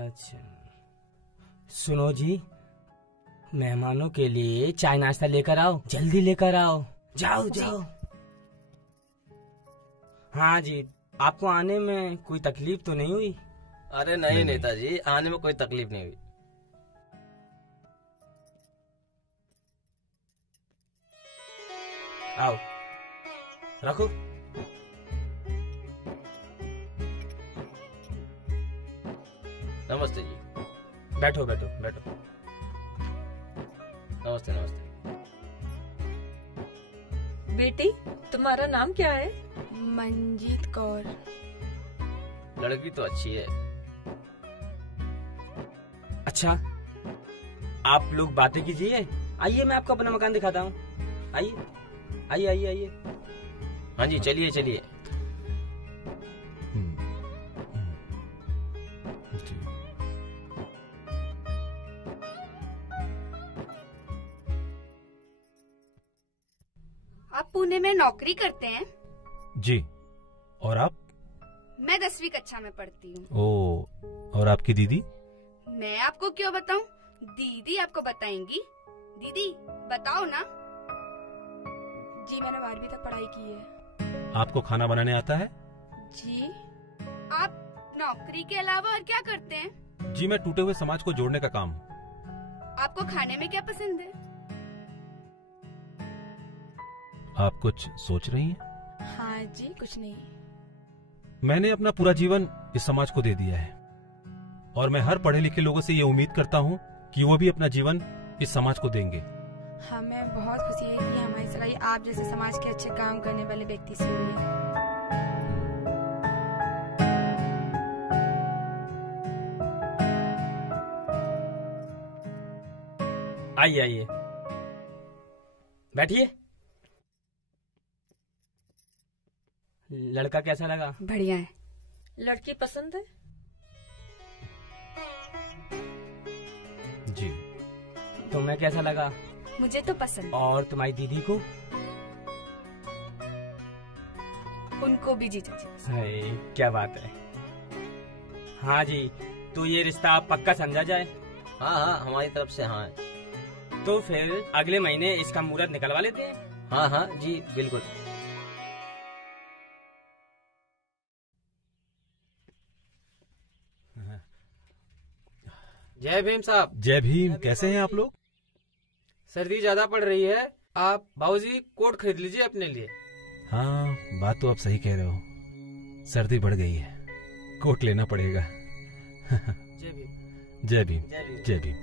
अच्छा सुनो जी, मेहमानों के लिए चाय नाश्ता लेकर आओ, जल्दी लेकर आओ। जाओ जाओ। हाँ जी, आपको आने में कोई तकलीफ तो नहीं हुई? अरे नहीं नेताजी, आने में कोई तकलीफ नहीं हुई। आओ रखो। नमस्ते जी। बैठो बैठो बैठो। नमस्ते नमस्ते। बेटी, तुम्हारा नाम क्या है? मंजीत कौर। लड़की तो अच्छी है। अच्छा, आप लोग बातें कीजिए, आइए मैं आपको अपना मकान दिखाता हूँ। आइए आइए आइए आइए। हाँ जी, चलिए चलिए। आप पुणे में नौकरी करते हैं? जी, और आप? मैं 10वीं कक्षा में पढ़ती हूँ। ओ, और आपकी दीदी? मैं आपको क्यों बताऊं, दीदी आपको बताएंगी। दीदी बताओ ना। जी मैंने 12वीं तक पढ़ाई की है। आपको खाना बनाने आता है? जी। आप नौकरी के अलावा और क्या करते हैं? जी, मैं टूटे हुए समाज को जोड़ने का काम। आपको खाने में क्या पसंद है? आप कुछ सोच रही हैं? हाँ जी, कुछ नहीं। मैंने अपना पूरा जीवन इस समाज को दे दिया है, और मैं हर पढ़े लिखे लोगों से ये उम्मीद करता हूँ कि वो भी अपना जीवन इस समाज को देंगे। हमें बहुत खुशी है कि हमारी सगाई आप जैसे समाज के अच्छे काम करने वाले व्यक्ति से हुई है। आइए आइए, बैठिए। लड़का कैसा लगा? बढ़िया है। लड़की पसंद है? जी। तुम्हें कैसा लगा? मुझे तो पसंद। और तुम्हारी दीदी को? उनको भी जीजा जी। क्या बात है। हाँ जी, तो ये रिश्ता पक्का समझा जाए? हाँ हाँ, हमारी तरफ से हाँ। तो फिर अगले महीने इसका मुहूर्त निकलवा लेते हैं। हाँ हाँ जी, बिल्कुल। जय भीम साहब। जय भीम। कैसे हैं आप लोग? सर्दी ज्यादा पड़ रही है, आप बाबूजी कोट खरीद लीजिए अपने लिए। हाँ, बात तो आप सही कह रहे हो, सर्दी बढ़ गई है, कोट लेना पड़ेगा। जय भीम। जय भीम। जय भीम।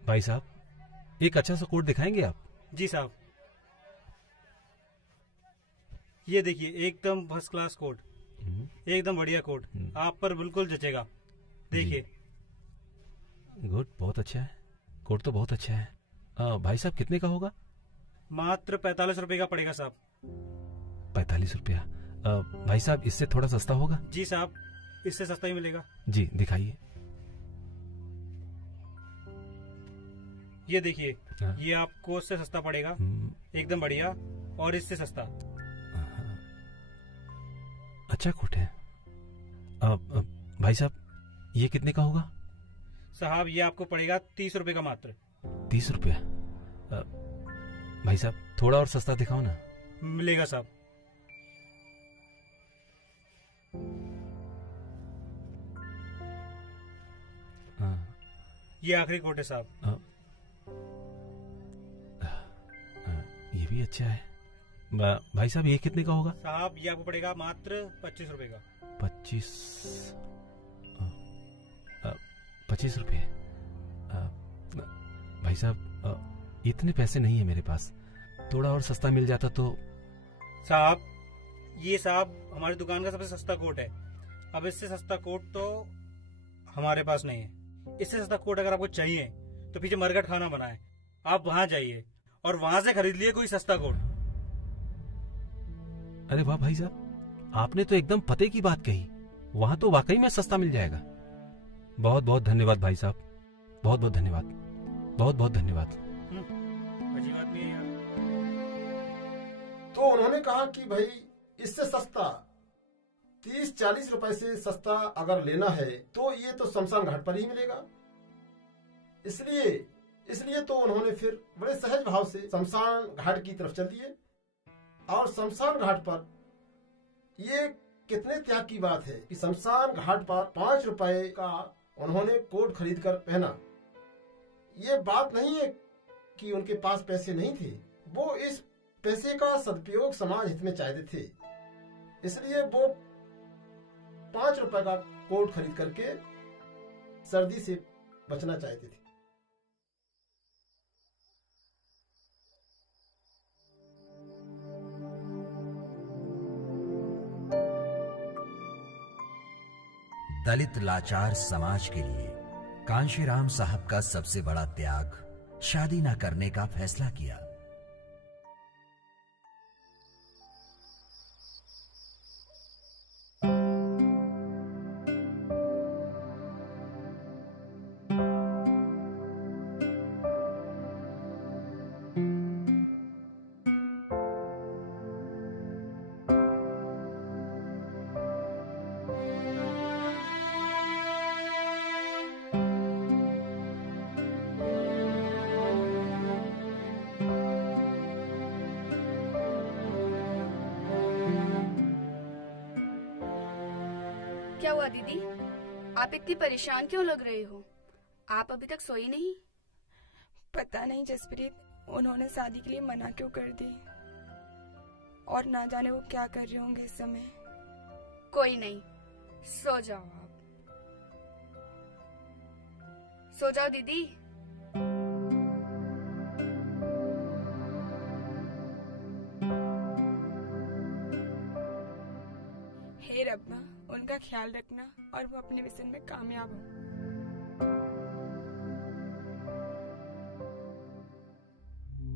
भाई साहब, एक अच्छा सा कोट दिखाएंगे आप? जी साहब, ये देखिए, एकदम फर्स्ट क्लास कोट, एकदम बढ़िया कोट, आप पर बिल्कुल जचेगा। देखिए। गुड, बहुत अच्छा है, कोट तो बहुत अच्छा है। भाई साहब, कितने का होगा? मात्र 45 रुपए का पड़ेगा साहब। 45 रुपया? भाई साहब, इससे थोड़ा सस्ता होगा? जी साहब, इससे सस्ता ही मिलेगा। जी, दिखाइए। ये देखिए, ये आपको इससे सस्ता पड़ेगा, एकदम बढ़िया, और इससे सस्ता। अच्छा कोट है। भाई साहब, ये कितने का होगा? साहब, ये आपको पड़ेगा 30 रुपए का मात्र। 30 रुपया? भाई साहब, थोड़ा और सस्ता दिखाओ ना। मिलेगा साहब। ये आखिरी कोट है साहब। ये भी अच्छा है। भाई साहब ये कितने का होगा? साहब ये आपको पड़ेगा मात्र 25 रुपए का। 25 रुपए? भाई साहब इतने पैसे नहीं है मेरे पास, थोड़ा और सस्ता मिल जाता तो। साहब ये साहब हमारी दुकान का सबसे सस्ता कोट है। अब इससे सस्ता कोट तो हमारे पास नहीं है। इससे सस्ता कोट अगर आपको चाहिए तो पीछे मरघट खाना बना है, आप वहां जाइए और वहां से खरीद लिए कोई सस्ता कोट। अरे वाह भाई साहब, आपने तो एकदम पते की बात कही। वहां तो वाकई में सस्ता मिल जाएगा। बहुत बहुत धन्यवाद भाई साहब, बहुत बहुत धन्यवाद, बहुत बहुत धन्यवाद। अजीब आदमी है यार। तो उन्होंने कहा कि भाई इससे सस्ता 30-40 रुपए से सस्ता अगर लेना है तो ये तो शमशान घाट पर ही मिलेगा। इसलिए तो उन्होंने फिर बड़े सहज भाव से शमशान घाट की तरफ चल दिए। और शमशान घाट पर ये कितने त्याग की बात है कि शमशान घाट पर 5 रुपए का उन्होंने कोट खरीद कर पहना। ये बात नहीं है कि उनके पास पैसे नहीं थे, वो इस पैसे का सदुपयोग समाज हित में चाहते थे। इसलिए वो 5 रुपए का कोट खरीद करके सर्दी से बचना चाहते थे। दलित लाचार समाज के लिए कांशीराम साहब का सबसे बड़ा त्याग शादी न करने का फैसला किया। क्या हुआ दीदी, आप इतनी परेशान क्यों लग रहे हो? आप अभी तक सोई नहीं? पता नहीं जसप्रीत, उन्होंने शादी के लिए मना क्यों कर दी, और ना जाने वो क्या कर रहे होंगे इस समय। कोई नहीं, सो जाओ आप, सो जाओ दीदी। हे रब्बा, उनका ख्याल रखना और वो अपने मिशन में कामयाब हो।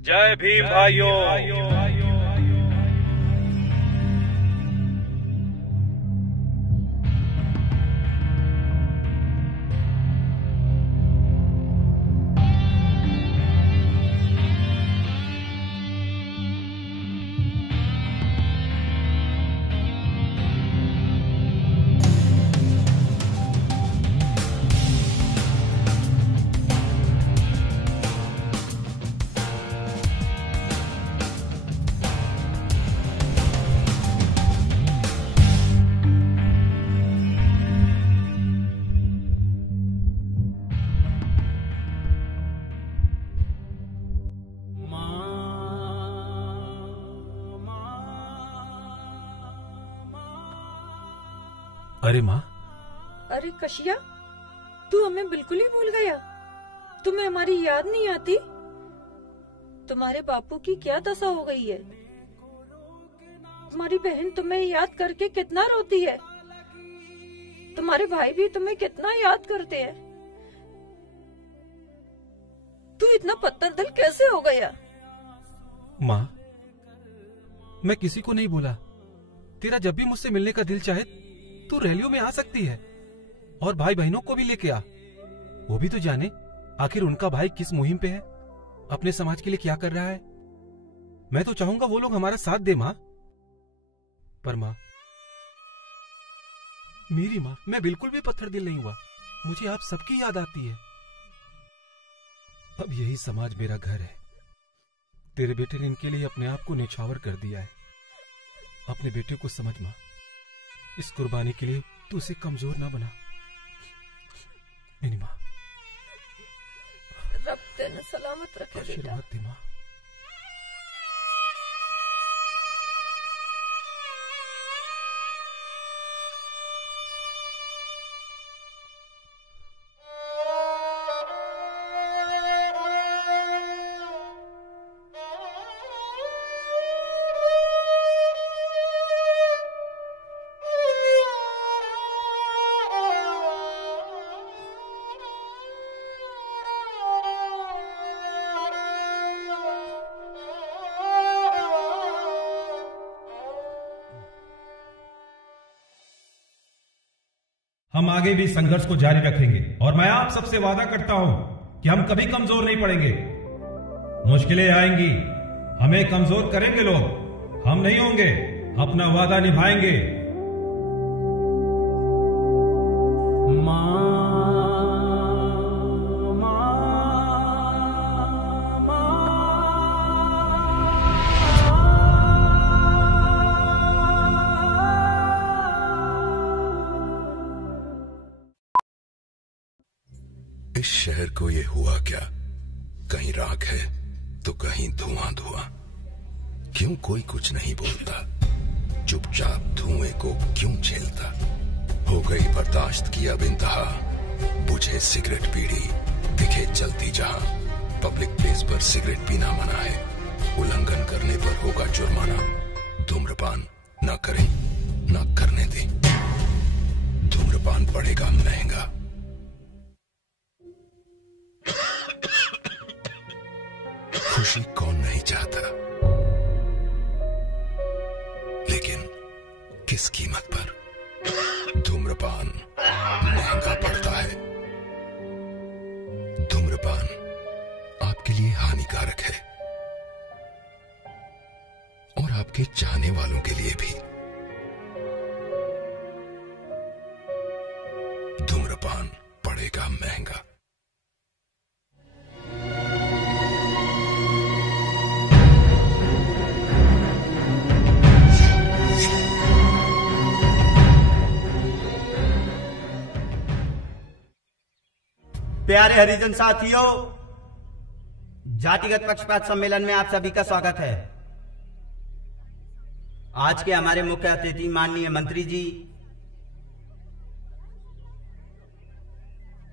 जय भीम भाइयों। अरे माँ। अरे कशिया, तू हमें बिल्कुल ही भूल गया। तुम्हें हमारी याद नहीं आती? तुम्हारे बापू की क्या दशा हो गई है? तुम्हारी बहन तुम्हें याद करके कितना रोती है। तुम्हारे भाई भी तुम्हें कितना याद करते हैं। तू इतना पत्थर दिल कैसे हो गया? माँ, मैं किसी को नहीं बोला। तेरा जब भी मुझसे मिलने का दिल चाहे तू रैलियों में आ सकती है, और भाई बहनों को भी लेके आ। वो भी तो जाने आखिर उनका भाई किस मुहिम पे है, अपने समाज के लिए क्या कर रहा है। मैं तो चाहूंगा वो लोग हमारा साथ दे माँ। पर माँ, मेरी माँ, मैं बिल्कुल भी पत्थर दिल नहीं हुआ। मुझे आप सबकी याद आती है। अब यही समाज मेरा घर है। तेरे बेटे ने इनके लिए अपने आप को न्यौछावर कर दिया है। अपने बेटे को समझ माँ। इस कुर्बानी के लिए तू उसे कमजोर ना बना। मेरी माँ, रब तेन सलामत रखे बेटा। हम आगे भी संघर्ष को जारी रखेंगे और मैं आप सबसे वादा करता हूं कि हम कभी कमजोर नहीं पड़ेंगे। मुश्किलें आएंगी, हमें कमजोर करेंगे लोग, हम नहीं होंगे, अपना वादा निभाएंगे। इस शहर को ये हुआ क्या? कहीं राख है तो कहीं धुआं धुआं। क्यों कोई कुछ नहीं बोलता? चुपचाप धुएं को क्यों झेलता? हो गई बर्दाश्त की अब इंतहा, बुझे सिगरेट बीड़ी दिखे जलती जहां। पब्लिक प्लेस पर सिगरेट पीना मना है, उल्लंघन करने पर होगा जुर्माना। धूम्रपान ना करें ना करने दें, धूम्रपान पड़ेगा महंगा। खुशी कौन नहीं चाहता, लेकिन किस कीमत पर? धूम्रपान महंगा पड़ता है। धूम्रपान आपके लिए हानिकारक है और आपके चाहने वालों के लिए भी। धूम्रपान पड़ेगा महंगा। प्यारे हरिजन साथियों, जातिगत पक्षपात सम्मेलन में आप सभी का स्वागत है। आज के हमारे मुख्य अतिथि माननीय मंत्री जी,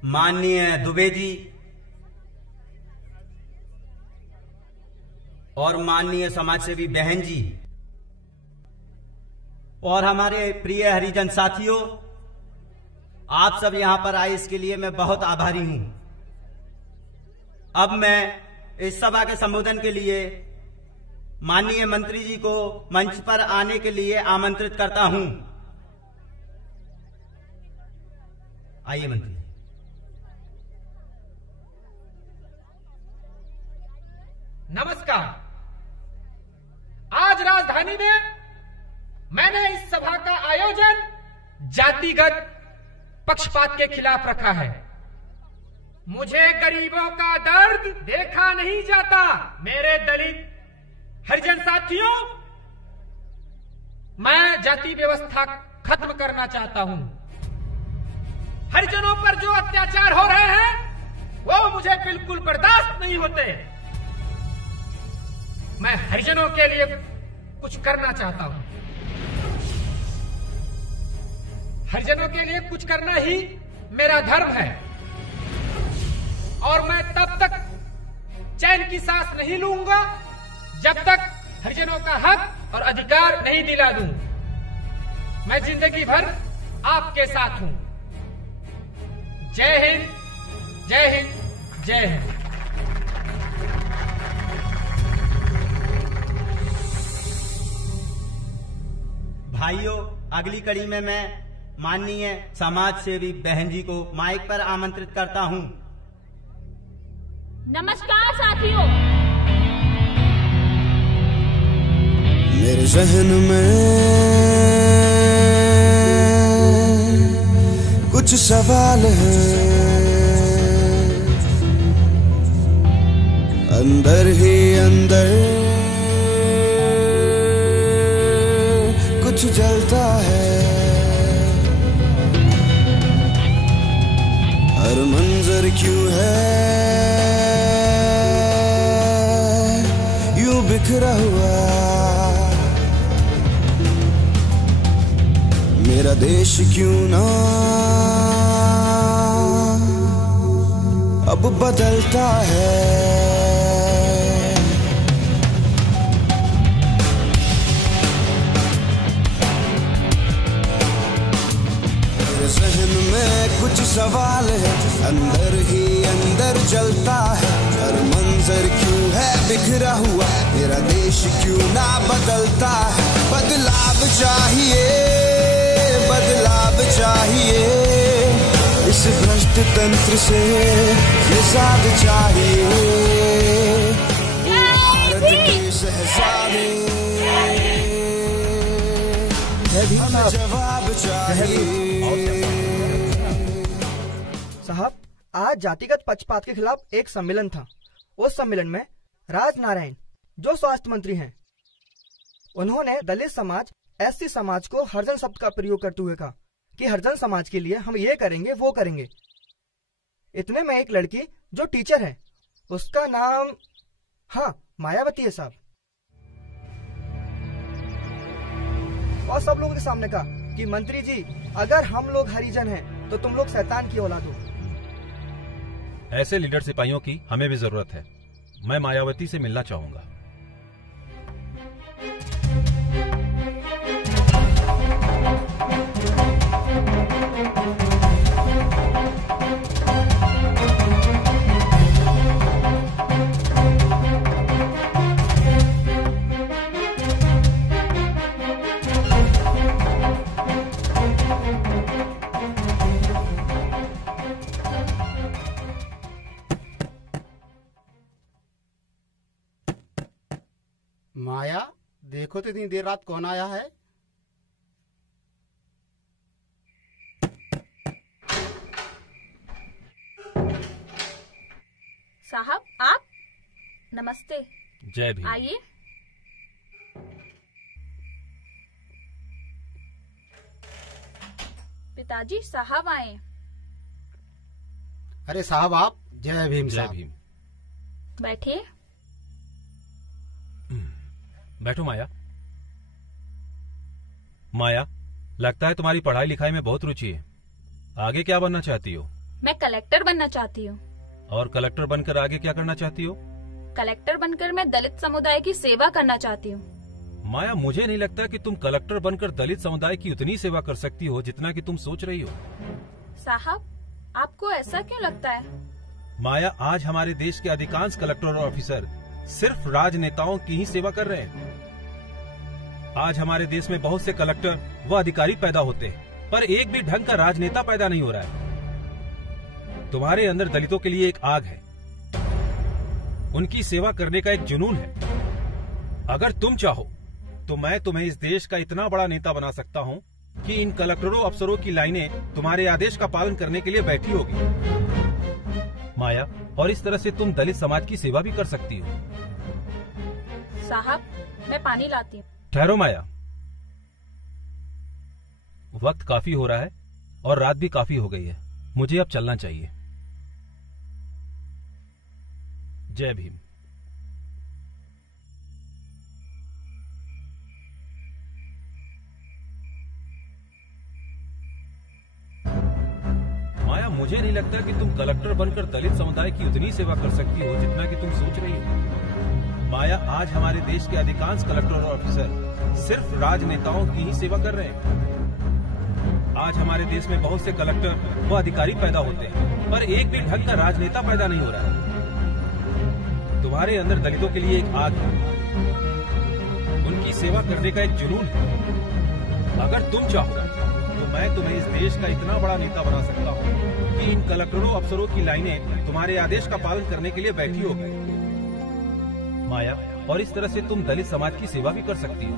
माननीय दुबे जी और माननीय समाजसेवी बहन जी और हमारे प्रिय हरिजन साथियों, आप सब यहां पर आए इसके लिए मैं बहुत आभारी हूं। अब मैं इस सभा के संबोधन के लिए माननीय मंत्री जी को मंच पर आने के लिए आमंत्रित करता हूं। आइए मंत्री जी। नमस्कार। आज राजधानी में मैंने इस सभा का आयोजन जातिगत पक्षपात के खिलाफ रखा है। मुझे गरीबों का दर्द देखा नहीं जाता। मेरे दलित हरिजन साथियों, मैं जाति व्यवस्था खत्म करना चाहता हूं। हरिजनों पर जो अत्याचार हो रहे हैं वो मुझे बिल्कुल बर्दाश्त नहीं होते। मैं हरिजनों के लिए कुछ करना चाहता हूं। हरिजनों के लिए कुछ करना ही मेरा धर्म है और मैं तब तक चैन की सांस नहीं लूंगा जब तक हरिजनों का हक और अधिकार नहीं दिला दूं। मैं जिंदगी भर आपके साथ हूं। जय हिंद, जय हिंद, जय हिंद। भाइयों, अगली कड़ी में मैं माननीय समाज सेवी बहन जी को माइक पर आमंत्रित करता हूं। नमस्कार साथियों। मेरे जहन में कुछ सवाल हैं, अंदर ही अंदर कुछ जलता है। हर मंजर क्यों है बिखरा हुआ मेरा देश क्यों ना अब बदलता है। मेरे जहन में कुछ सवाल है, अंदर ही अंदर जलता है। हर मंजर क्यों है बिखरा हुआ, मेरा देश क्यों ना बदलता है। बदलाव चाहिए, बदलाव चाहिए, इस भ्रष्ट तंत्र से निजात चाहिए। भारत के शहजादे हमें जवाब चाहिए। साहब, आज जातिगत पक्षपात के खिलाफ एक सम्मेलन था। उस सम्मेलन में राजनारायण, जो स्वास्थ्य मंत्री हैं, उन्होंने दलित समाज, एससी समाज को हरिजन शब्द का प्रयोग करते हुए कहा कि हरिजन समाज के लिए हम ये करेंगे, वो करेंगे। इतने में एक लड़की जो टीचर है, उसका नाम हाँ मायावती है साहब, और सब लोगों के सामने कहा कि मंत्री जी, अगर हम लोग हरिजन हैं तो तुम लोग शैतान की औलाद हो। ऐसे लीडर सिपाहियों की हमें भी जरूरत है। मैं मायावती से मिलना चाहूंगा। माया, देखो तो इतनी देर रात कौन आया है। साहब, आप? नमस्ते। जय भीम। आइए। पिताजी, साहब आए। अरे साहब आप, जय भीम। जय भीम। बैठिए। बैठो माया। माया, लगता है तुम्हारी पढ़ाई लिखाई में बहुत रुचि है। आगे क्या बनना चाहती हो? मैं कलेक्टर बनना चाहती हूँ। और कलेक्टर बनकर आगे क्या करना चाहती हो? कलेक्टर बनकर मैं दलित समुदाय की सेवा करना चाहती हूँ। माया, मुझे नहीं लगता कि तुम कलेक्टर बनकर दलित समुदाय की उतनी सेवा कर सकती हो जितना कि तुम सोच रही हो। साहब, आपको ऐसा क्यों लगता है? माया, आज हमारे देश के अधिकांश कलेक्टर और ऑफिसर सिर्फ राजनेताओं की ही सेवा कर रहे हैं। आज हमारे देश में बहुत से कलेक्टर व अधिकारी पैदा होते हैं, पर एक भी ढंग का राजनेता पैदा नहीं हो रहा है। तुम्हारे अंदर दलितों के लिए एक आग है, उनकी सेवा करने का एक जुनून है। अगर तुम चाहो तो मैं तुम्हें इस देश का इतना बड़ा नेता बना सकता हूँ कि इन कलेक्टरों अफसरों की लाइनें तुम्हारे आदेश का पालन करने के लिए बैठी होगी माया, और इस तरह से तुम दलित समाज की सेवा भी कर सकती हो। साहब, मैं पानी लाती हूँ। ठहरो माया, वक्त काफी हो रहा है और रात भी काफी हो गई है। मुझे अब चलना चाहिए। जय भीम। माया, मुझे नहीं लगता कि तुम कलेक्टर बनकर दलित समुदाय की उतनी सेवा कर सकती हो जितना कि तुम सोच रही हो। माया, आज हमारे देश के अधिकांश कलेक्टर और ऑफिसर सिर्फ राजनेताओं की ही सेवा कर रहे हैं। आज हमारे देश में बहुत से कलेक्टर व अधिकारी पैदा होते हैं, पर एक भी ढंग का राजनेता पैदा नहीं हो रहा है। तुम्हारे अंदर दलितों के लिए एक आग है, उनकी सेवा करने का एक जुनून है। अगर तुम चाहो तो मैं तुम्हें इस देश का इतना बड़ा नेता बना सकता हूँ कि इन कलेक्टरों अफसरों की लाइनें तुम्हारे आदेश का पालन करने के लिए बैठी होगी माया, और इस तरह से तुम दलित समाज की सेवा भी कर सकती हो।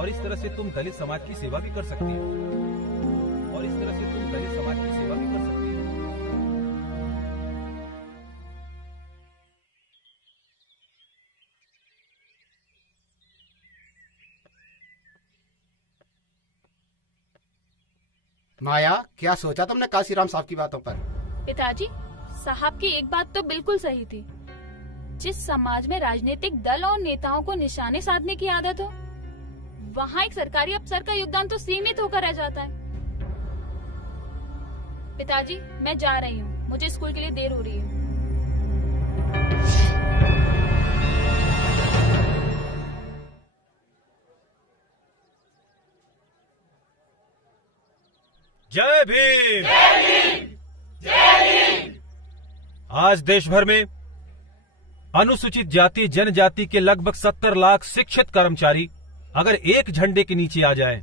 और इस तरह से तुम दलित समाज की सेवा भी कर सकती हो। और इस तरह से तुम दलित समाज की सेवा भी कर सकती हो। माया, क्या सोचा तुमने काशीराम साहब की बातों पर? पिताजी, साहब की एक बात तो बिल्कुल सही थी। जिस समाज में राजनीतिक दल और नेताओं को निशाने साधने की आदत हो, वहाँ एक सरकारी अफसर का योगदान तो सीमित होकर रह जाता है। पिताजी, मैं जा रही हूँ, मुझे स्कूल के लिए देर हो रही है। जय भीम। आज देश भर में अनुसूचित जाति जनजाति के लगभग 70 लाख शिक्षित कर्मचारी अगर एक झंडे के नीचे आ जाएं,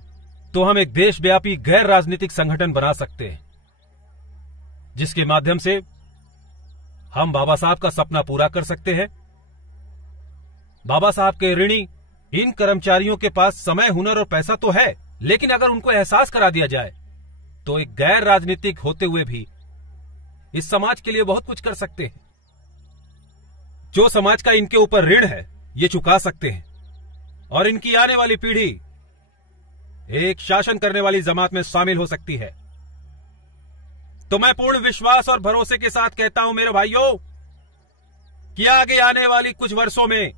तो हम एक देशव्यापी गैर राजनीतिक संगठन बना सकते हैं, जिसके माध्यम से हम बाबा साहब का सपना पूरा कर सकते हैं। बाबा साहब के ऋणी इन कर्मचारियों के पास समय, हुनर और पैसा तो है, लेकिन अगर उनको एहसास करा दिया जाए तो एक गैर राजनीतिक होते हुए भी इस समाज के लिए बहुत कुछ कर सकते हैं। जो समाज का इनके ऊपर ऋण है, ये चुका सकते हैं और इनकी आने वाली पीढ़ी एक शासन करने वाली जमात में शामिल हो सकती है। तो मैं पूर्ण विश्वास और भरोसे के साथ कहता हूं मेरे भाइयों कि आगे आने वाली कुछ वर्षों में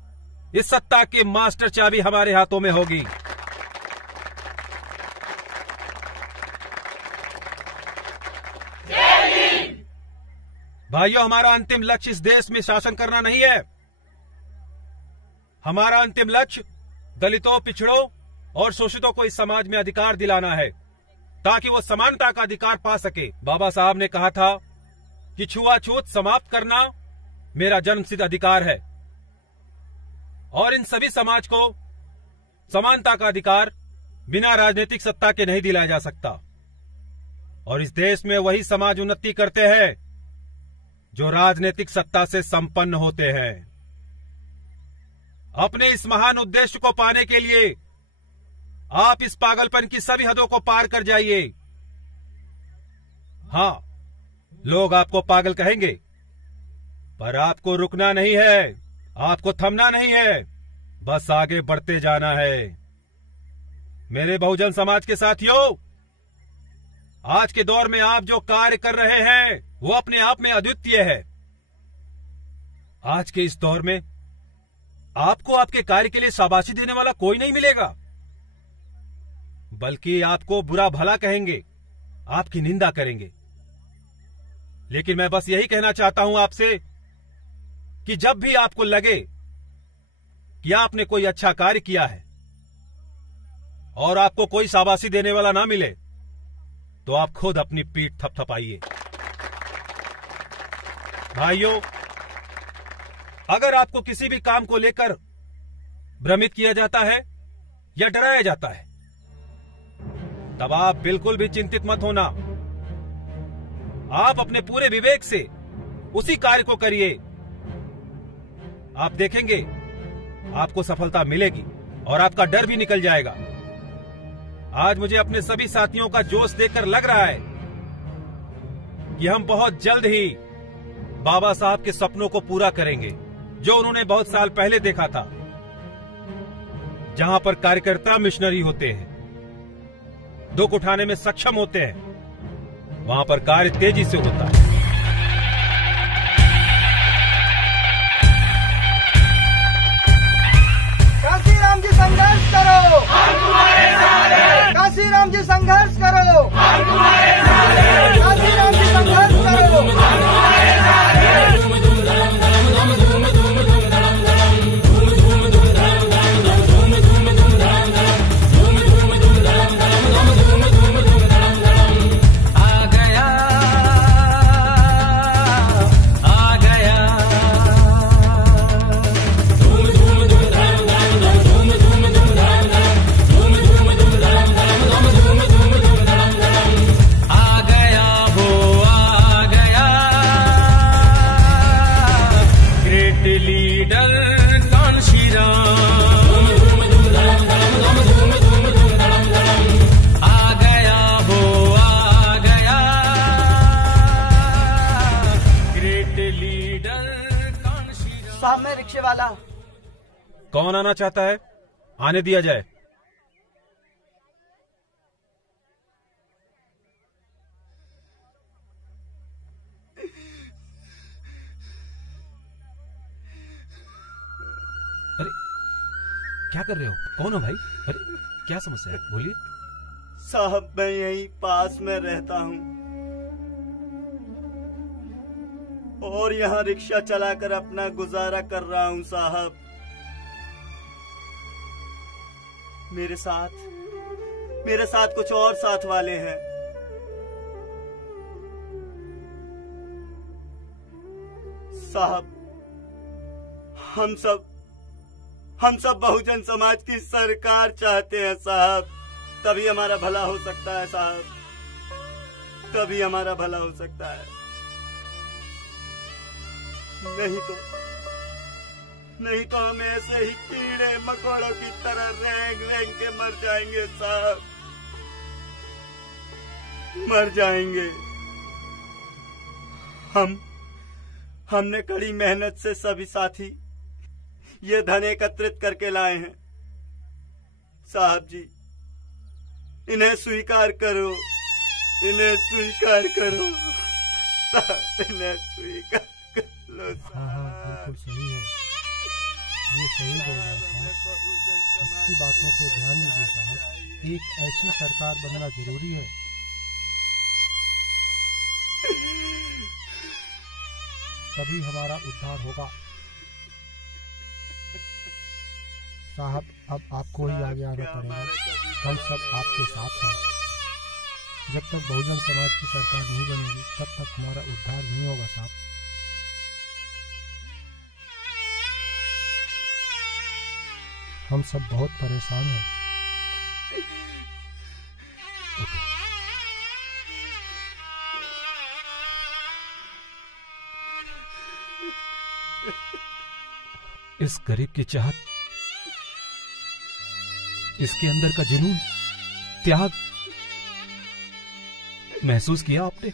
इस सत्ता की मास्टर चाबी हमारे हाथों में होगी। भाइयों, हमारा अंतिम लक्ष्य इस देश में शासन करना नहीं है। हमारा अंतिम लक्ष्य दलितों, पिछड़ों और शोषितों को इस समाज में अधिकार दिलाना है, ताकि वो समानता का अधिकार पा सके। बाबा साहब ने कहा था कि छुआछूत समाप्त करना मेरा जन्मसिद्ध अधिकार है और इन सभी समाज को समानता का अधिकार बिना राजनीतिक सत्ता के नहीं दिलाया जा सकता। और इस देश में वही समाज उन्नति करते हैं जो राजनीतिक सत्ता से संपन्न होते हैं। अपने इस महान उद्देश्य को पाने के लिए आप इस पागलपन की सभी हदों को पार कर जाइए। हां, लोग आपको पागल कहेंगे, पर आपको रुकना नहीं है, आपको थमना नहीं है, बस आगे बढ़ते जाना है। मेरे बहुजन समाज के साथियों, आज के दौर में आप जो कार्य कर रहे हैं वो अपने आप में अद्वितीय है। आज के इस दौर में आपको आपके कार्य के लिए शाबाशी देने वाला कोई नहीं मिलेगा, बल्कि आपको बुरा भला कहेंगे, आपकी निंदा करेंगे। लेकिन मैं बस यही कहना चाहता हूं आपसे कि जब भी आपको लगे कि आपने कोई अच्छा कार्य किया है और आपको कोई शाबाशी देने वाला ना मिले, तो आप खुद अपनी पीठ थपथपाइए। भाइयों, अगर आपको किसी भी काम को लेकर भ्रमित किया जाता है या डराया जाता है, तब आप बिल्कुल भी चिंतित मत होना। आप अपने पूरे विवेक से उसी कार्य को करिए। आप देखेंगे आपको सफलता मिलेगी और आपका डर भी निकल जाएगा। आज मुझे अपने सभी साथियों का जोश देखकर लग रहा है कि हम बहुत जल्द ही बाबा साहब के सपनों को पूरा करेंगे, जो उन्होंने बहुत साल पहले देखा था। जहां पर कार्यकर्ता मिशनरी होते हैं, दुख उठाने में सक्षम होते हैं, वहां पर कार्य तेजी से होता है। काशीराम जी संघर्ष करो, हम तुम्हारे साथ हैं। काशीराम जी संघर्ष करो, हम तुम्हारे साथ हैं। काशीराम जी संघर्ष करो, हम तुम्हारे साथ हैं। सामने रिक्शे वाला। कौन आना चाहता है? आने दिया जाए। क्या कर रहे हो? कौन हो भाई? अरे क्या समस्या है, बोलिए। साहब मैं यहीं पास में रहता हूँ और यहाँ रिक्शा चलाकर अपना गुजारा कर रहा हूँ साहब। मेरे साथ कुछ और साथ वाले हैं। साहब हम सब बहुजन समाज की सरकार चाहते हैं साहब, तभी हमारा भला हो सकता है साहब, तभी हमारा भला हो सकता है। नहीं तो हम ऐसे ही कीड़े मकोड़ों की तरह रेंग के मर जाएंगे साहब, मर जाएंगे। हमने कड़ी मेहनत से सभी साथी ये धन एकत्रित करके लाए हैं साहब जी, इन्हें स्वीकार करो, इन्हें स्वीकार करो साहब, इन्हें स्वीकार कर लो साहब। हाँ, बिल्कुल सही है, ये सही बोल रहे हैं साहब। इसकी बातों पे ध्यान दीजिए साहब, एक ऐसी सरकार बनना जरूरी है। तभी हमारा उद्धार होगा साहब। अब आपको ही आगे आना पड़ेगा, हम सब आपके साथ हैं। जब तक बहुजन समाज की सरकार नहीं बनेगी तब तक हमारा उद्धार नहीं होगा साहब। हम सब बहुत परेशान हैं। इस गरीब की चाहत, इसके अंदर का जुनून, त्याग महसूस किया आपने?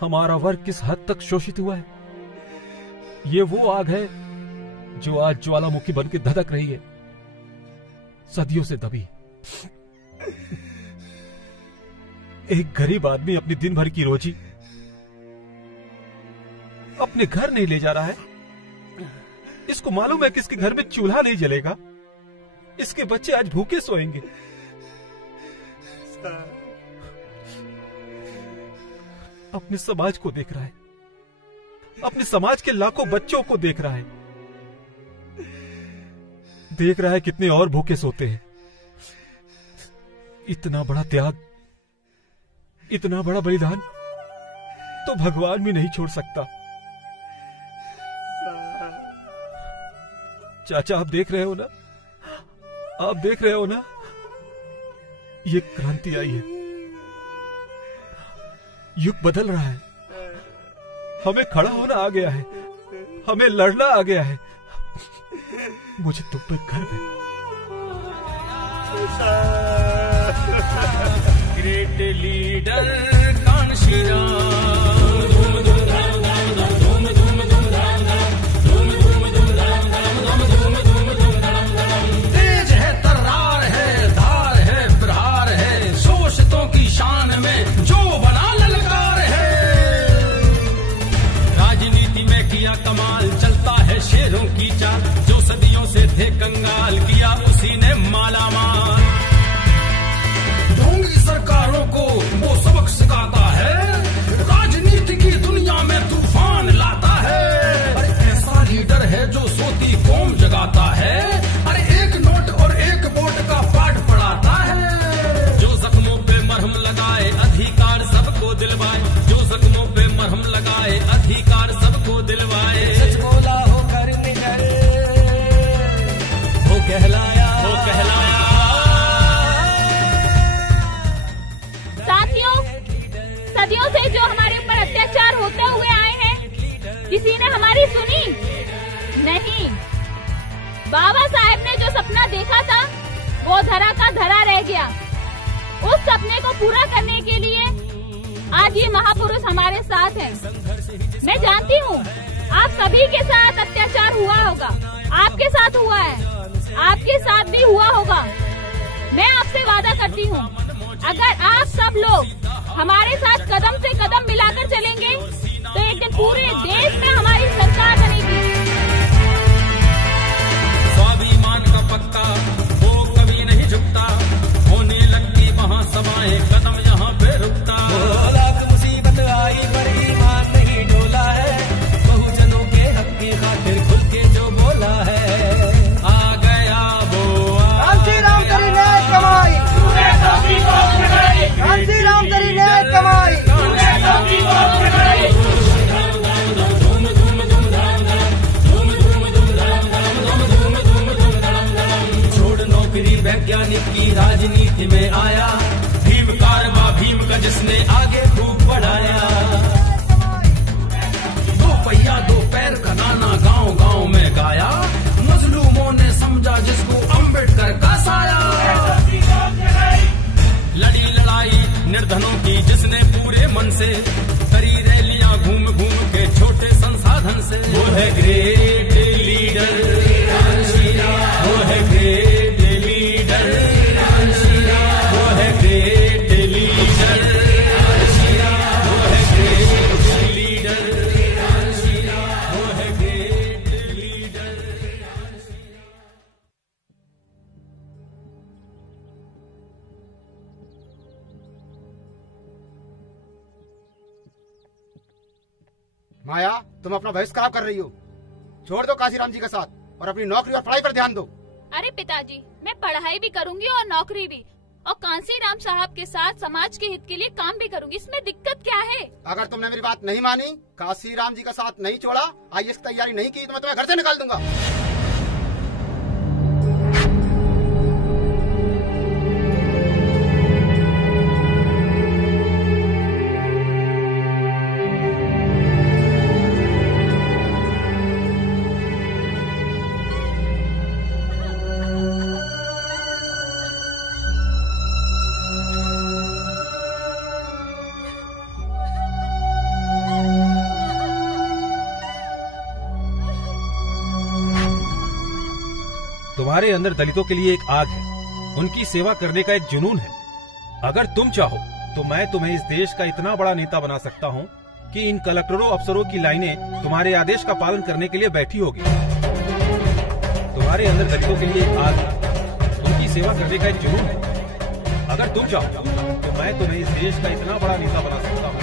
हमारा वर्ग किस हद तक शोषित हुआ है। ये वो आग है जो आज ज्वालामुखी बन के धधक रही है, सदियों से दबी। एक गरीब आदमी अपनी दिन भर की रोजी अपने घर नहीं ले जा रहा है। इसको मालूम है कि इसके घर में चूल्हा नहीं जलेगा, इसके बच्चे आज भूखे सोएंगे। अपने समाज को देख रहा है, अपने समाज के लाखों बच्चों को देख रहा है, देख रहा है कितने और भूखे सोते हैं। इतना बड़ा त्याग, इतना बड़ा बलिदान तो भगवान भी नहीं छोड़ सकता। चाचा आप देख रहे हो ना, आप देख रहे हो ना, ये क्रांति आई है, युग बदल रहा है। हमें खड़ा होना आ गया है, हमें लड़ना आ गया है। मुझे तुम पर गर्व है। ग्रेट लीडर कांशीराम, तेज है, तर्रार है, धार है, प्रहार है, शोषितों की शान में जो बना ललकार है। राजनीति में किया कमाल, चलता है शेरों की चाल, जो सदियों से थे कंगाल किया उसी ने मालामाल। ढोंगी सरकारों को वो सबक सिखाता है, राजनीति की दुनिया में तूफान लाता है। अरे ऐसा लीडर है जो सोती कौम जगाता है, अरे एक नोट और एक वोट का पाठ पढ़ाता है। जो जख्मों पे मरहम लगाए अधिकार सबको दिलवाए, जो जख्मों पे मरहम लगाए अधिकार सबको दिलवाए। सच बोला हो कर निडर, वो कहलाया, वो कहलाया। सदियों से जो हमारे ऊपर अत्याचार होते हुए आए हैं, किसी ने हमारी सुनी नहीं। बाबा साहेब ने जो सपना देखा था वो धरा का धरा रह गया। उस सपने को पूरा करने के लिए आज ये महापुरुष हमारे साथ हैं। मैं जानती हूँ आप सभी के साथ अत्याचार हुआ होगा, आपके साथ हुआ है, आपके साथ भी हुआ होगा। मैं आपसे वादा करती हूँ, अगर आप सब लोग हमारे साथ कदम से कदम मिलाकर चलेंगे तो एक दिन पूरे देश में हमारी सरकार बनेगी। स्वाभिमान का पक्का वो कभी नहीं झुकता, होने लगती महासभाएं कदम यहाँ पे रुकता। लाख मुसीबत आई पर ईमान नहीं डोला है, बहुजनों के हक की खातिर खुल के जो बोला है। आ गया वो कांसी राम करी न्याय कमाई, कांसी राम करी न्याय कमाई। छोड़ नौकरी वैज्ञानिक की राजनीति में आया, भीम कारवा भीम का जिसने आगे खूब बढ़ाया। दो पहिया दो पैर का गाना गांव गांव में गाया, मजलूमों ने समझा जिसको अम्बेडकर का साया। लड़ी लड़ाई निर्धनों की जिसने पूरे मन से, करी रैलियां घूम घूम के छोटे संसाधन से। वो है ग्रेट लीडर, वो है ग्रेट लीडर, वो है ग्रेट लीडर, वो है ग्रेट लीडर, वो है ग्रेट लीडर। माया, तुम अपना भविष्य खराब कर रही हो। छोड़ दो काशीराम जी का साथ और अपनी नौकरी और पढ़ाई पर ध्यान दो। अरे पिताजी, मैं पढ़ाई भी करूंगी और नौकरी भी, और कांसी राम साहब के साथ समाज के हित के लिए काम भी करूंगी। इसमें दिक्कत क्या है? अगर तुमने मेरी बात नहीं मानी, काशीराम जी का साथ नहीं छोड़ा, IAS की तैयारी नहीं की, तो मैं तुम्हें घर से निकाल दूंगा। तुम्हारे अंदर दलितों के लिए एक आग है, उनकी सेवा करने का एक जुनून है। अगर तुम चाहो तो मैं तुम्हें इस देश का इतना बड़ा नेता बना सकता हूँ कि इन कलेक्टरों अफसरों की लाइनें तुम्हारे आदेश का पालन करने के लिए बैठी होगी। तुम्हारे अंदर दलितों के लिए एक आग है, उनकी सेवा करने का एक जुनून है। अगर तुम चाहो तो मैं तुम्हें इस देश का इतना बड़ा नेता बना सकता हूँ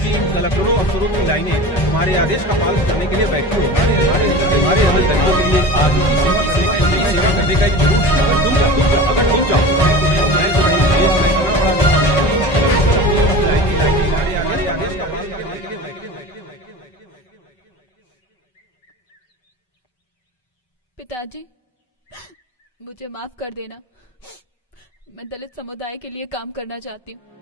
कि इन कलेक्टरों अफसरों की लाइनें तुम्हारे आदेश का पालन करने के लिए बैठी होगी। तुम्हारे अंदर दलितों के लिए एक आग है, सेवा करने का एक जुनून है। अगर तुम चाहो तो मैं तुम्हें इस देश का इतना बड़ा नेता तुम्हारे आदेश का पालन करने के लिए बैठी होगी। पिताजी, मुझे माफ कर देना। मैं दलित समुदाय के लिए काम करना चाहती हूँ।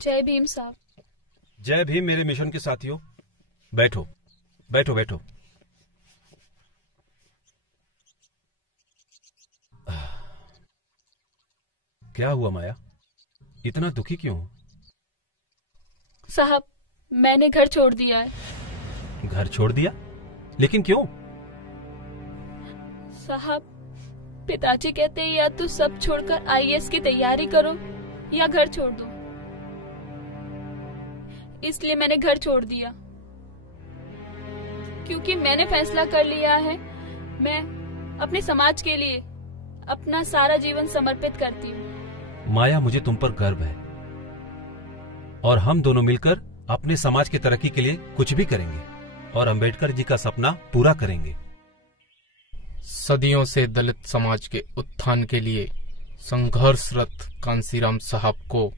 जय भीम साहब। जय भीम मेरे मिशन के साथियों। बैठो बैठो बैठो। क्या हुआ माया, इतना दुखी क्यों हो? साहब, मैंने घर छोड़ दिया है। घर छोड़ दिया? लेकिन क्यों? साहब, पिताजी कहते हैं या तो सब छोड़कर IAS की तैयारी करो या घर छोड़ दो, इसलिए मैंने घर छोड़ दिया। क्योंकि मैंने फैसला कर लिया है, मैं अपने समाज के लिए अपना सारा जीवन समर्पित करती हूँ। माया, मुझे तुम पर गर्व है और हम दोनों मिलकर अपने समाज की तरक्की के लिए कुछ भी करेंगे और अंबेडकर जी का सपना पूरा करेंगे। सदियों से दलित समाज के उत्थान के लिए संघर्षरत कांसीराम साहब को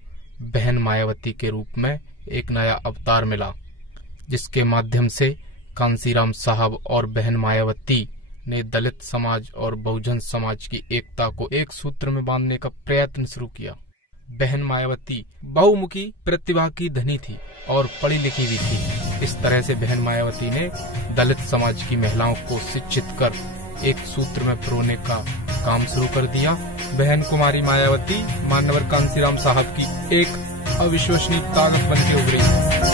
बहन मायावती के रूप में एक नया अवतार मिला, जिसके माध्यम से कांसीराम साहब और बहन मायावती ने दलित समाज और बहुजन समाज की एकता को एक सूत्र में बांधने का प्रयत्न शुरू किया। बहन मायावती बहुमुखी प्रतिभा की धनी थी और पढ़ी लिखी भी थी। इस तरह से बहन मायावती ने दलित समाज की महिलाओं को शिक्षित कर एक सूत्र में पिरोने का काम शुरू कर दिया। बहन कुमारी मायावती मान्यवर कांसीराम साहब की एक अविश्वसनीय ताकत बन के उभरी।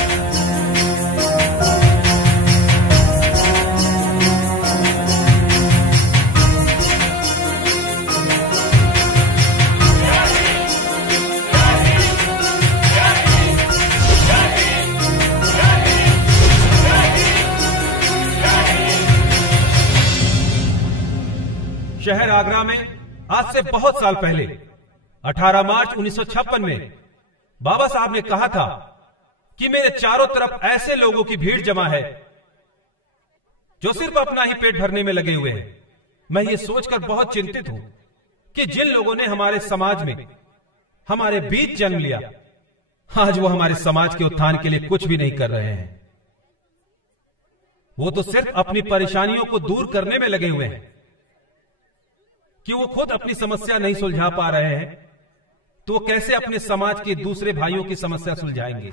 शहर आगरा में आज से बहुत साल पहले 18 मार्च 1956 में बाबा साहब ने कहा था कि मेरे चारों तरफ ऐसे लोगों की भीड़ जमा है जो सिर्फ अपना ही पेट भरने में लगे हुए हैं। मैं ये सोचकर बहुत चिंतित हूं कि जिन लोगों ने हमारे समाज में हमारे बीच जन्म लिया, आज वो हमारे समाज के उत्थान के लिए कुछ भी नहीं कर रहे हैं। वो तो सिर्फ अपनी परेशानियों को दूर करने में लगे हुए हैं कि वो खुद अपनी समस्या नहीं सुलझा पा रहे हैं, तो वो कैसे अपने समाज के दूसरे भाइयों की समस्या सुलझाएंगे।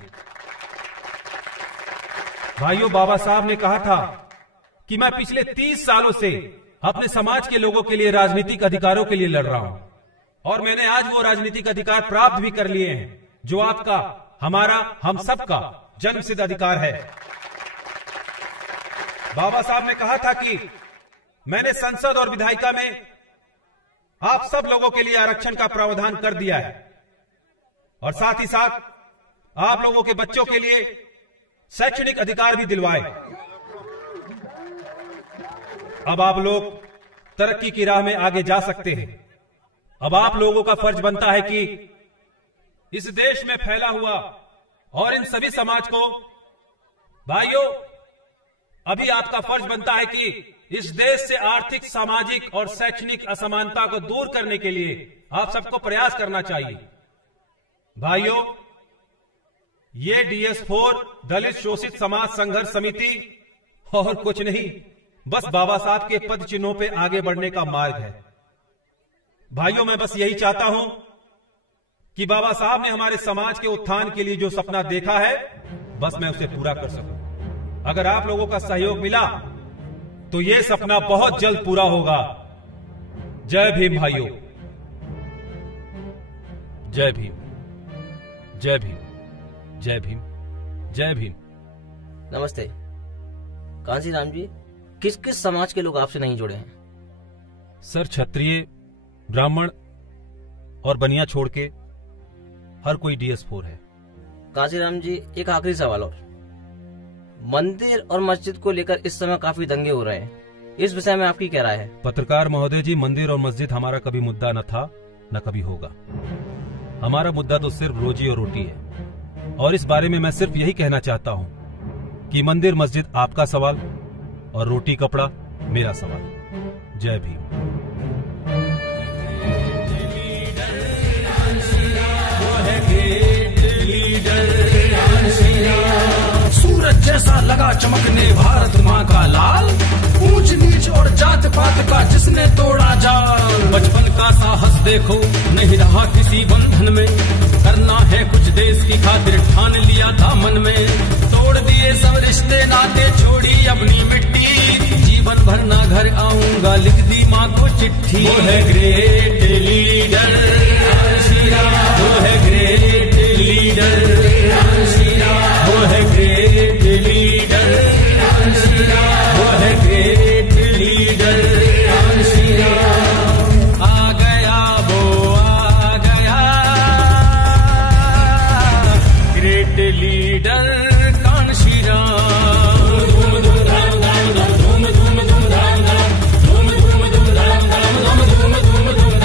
भाइयों, बाबा साहब ने कहा था कि मैं पिछले 30 सालों से अपने समाज के लोगों के लिए राजनीतिक अधिकारों के लिए लड़ रहा हूं और मैंने आज वो राजनीतिक अधिकार प्राप्त भी कर लिए हैं, जो आपका, हमारा, हम सबका जन्मसिद्ध अधिकार है। बाबा साहब ने कहा था कि मैंने संसद और विधायिका में आप सब लोगों के लिए आरक्षण का प्रावधान कर दिया है और साथ ही साथ आप लोगों के बच्चों के लिए शैक्षणिक अधिकार भी दिलवाए। अब आप लोग तरक्की की राह में आगे जा सकते हैं। अब आप लोगों का फर्ज बनता है कि इस देश में फैला हुआ और इन सभी समाज को, भाइयों, अभी आपका फर्ज बनता है कि इस देश से आर्थिक, सामाजिक और शैक्षणिक असमानता को दूर करने के लिए आप सबको प्रयास करना चाहिए। भाइयों, ये DS4 दलित शोषित समाज संघर्ष समिति और कुछ नहीं, बस बाबा साहब के पद चिन्हों पे आगे बढ़ने का मार्ग है। भाइयों, मैं बस यही चाहता हूं कि बाबा साहब ने हमारे समाज के उत्थान के लिए जो सपना देखा है, बस मैं उसे पूरा कर सकूं। अगर आप लोगों का सहयोग मिला तो ये सपना बहुत जल्द पूरा होगा। जय भीम भाइयों, जय भीम, जय भीम, जय भीम, जय भीम। नमस्ते कांसीराम जी, किस किस समाज के लोग आपसे नहीं जुड़े हैं? सर, क्षत्रिय, ब्राह्मण और बनिया छोड़ के हर कोई DS4 है। कांसीराम जी, एक आखिरी सवाल और। मंदिर और मस्जिद को लेकर इस समय काफी दंगे हो रहे हैं, इस विषय में आपकी क्या राय है? पत्रकार महोदय जी, मंदिर और मस्जिद हमारा कभी मुद्दा न था, न कभी होगा। हमारा मुद्दा तो सिर्फ रोजी और रोटी है और इस बारे में मैं सिर्फ यही कहना चाहता हूँ कि मंदिर मस्जिद आपका सवाल और रोटी कपड़ा मेरा सवाल। जय भीम। सूरज जैसा लगा चमकने भारत माँ का लाल, ऊंच नीच और जात पात का जिसने तोड़ा जाल। बचपन का साहस देखो, नहीं रहा किसी बंधन में, करना है कुछ देश की खातिर ठान लिया था मन में। तोड़ दिए सब रिश्ते नाते, छोड़ी अपनी मिट्टी, जीवन भर ना घर आऊंगा लिख दी माँ को चिट्ठी। वो है ग्रेट लीडर, वो है ग्रेट लीडर, वो है ग्रेट लीडर, वो है ग्रेट लीडर। आ गया वो आ गया, ग्रेट लीडर कांशीराम। धूम धूम धाम धाम धाम, धूम धूम धूम धाम धाम, धूम धूम धूम धाम धाम, धूम धूम धूम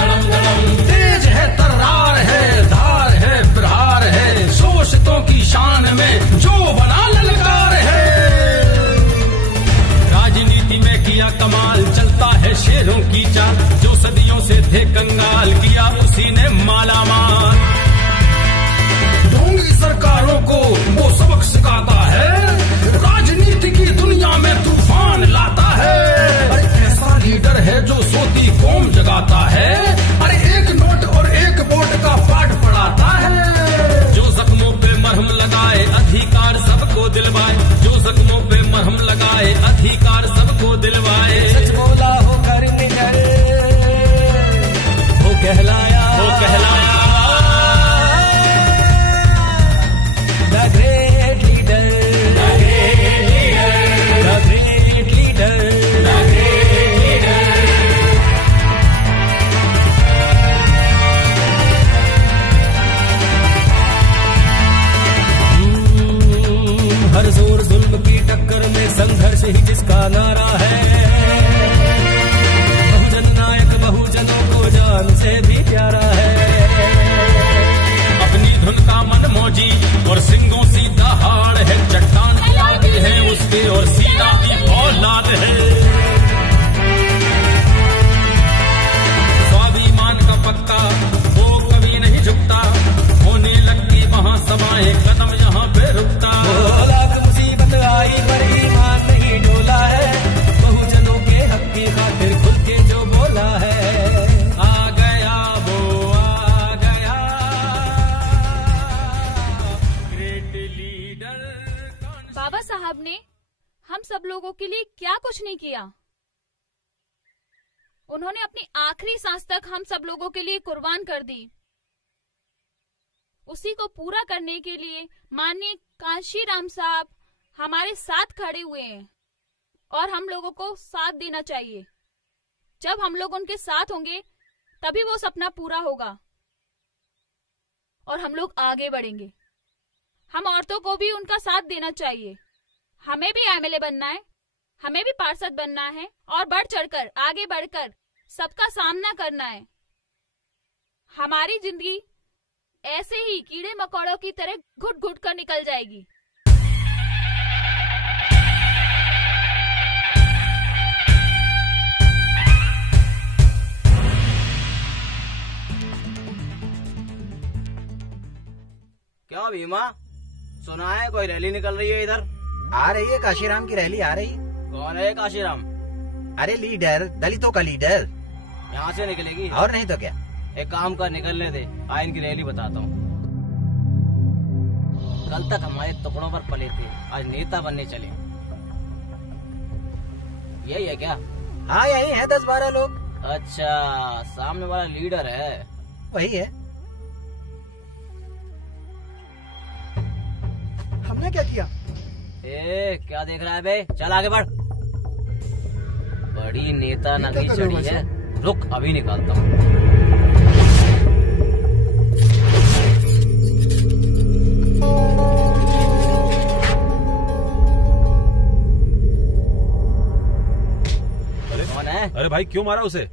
थे कंगाल किया उसी ने मालामाल। ढोंगी सरकारों को वो सबक सिखाता है, राजनीति की दुनिया में तूफान लाता है। अरे ऐसा लीडर है जो सोती कौम जगाता है, अरे एक नोट और एक वोट का पाठ पढ़ाता है। जो जख्मों पे मरहम लगाए अधिकार सबको दिलवाए, जो जख्मों पे मरहम लगाए अधिकार सबको दिलवाए। सच बोला हो कर निकल, वो कहलाया The great leader, the great leader, the great leader, the great leader. हर जोर जुल्म की टक्कर में संघर्ष ही जिसका नारा है, बहुजन नायक बहुजनों को जान से भी प्यारा है। अपनी धुन का मन मौजी और सिंगों सी दहाड़ है, चट्टान याद है उसके और सीता की औलाद है। स्वाभिमान का पक्का वो कभी नहीं झुकता, होने लगती वहाँ सभाएं कदम यहाँ पे रुकता। लाख मुसीबत आई पर ईमान नहीं डोला है, बहुजनों के हक की खातिर खुल के जो बोला है। आ गया वो आ गया ग्रेट लीडर। बाबा साहब ने हम सब लोगों के लिए क्या कुछ नहीं किया। उन्होंने अपनी आखिरी सांस तक हम सब लोगों के लिए कुर्बान कर दी। उसी को पूरा करने के लिए माननीय कांशीराम साहब हमारे साथ खड़े हुए हैं और हम लोगों को साथ देना चाहिए। जब हम लोग उनके साथ होंगे तभी वो सपना पूरा होगा और हम लोग आगे बढ़ेंगे। हम औरतों को भी उनका साथ देना चाहिए। हमें भी एमएलए बनना है, हमें भी पार्षद बनना है और बढ़ चढ़कर आगे बढ़कर सबका सामना करना है। हमारी जिंदगी ऐसे ही कीड़े मकोड़ों की तरह घुट घुट कर निकल जाएगी। क्या भीमा, सुना है कोई रैली निकल रही है इधर? आ रही है, काशीराम की रैली आ रही। कौन है काशीराम? अरे लीडर, दलितों का लीडर। यहाँ से निकलेगी? और नहीं तो क्या। एक काम कर, निकलने दे, आ इनकी रैली बताता हूँ। कल तक हमारे टुकड़ों पर पले थे, आज नेता बनने चले। यही है क्या? हाँ यही है, 10-12 लोग। अच्छा, सामने वाला लीडर है? वही है। हमने क्या किया? क्या देख रहा है बे? चल आगे बढ़। बड़ी नेता नंगी चढ़ी है, रुक अभी निकालता हूँ। कौन है? अरे भाई क्यों मारा उसे?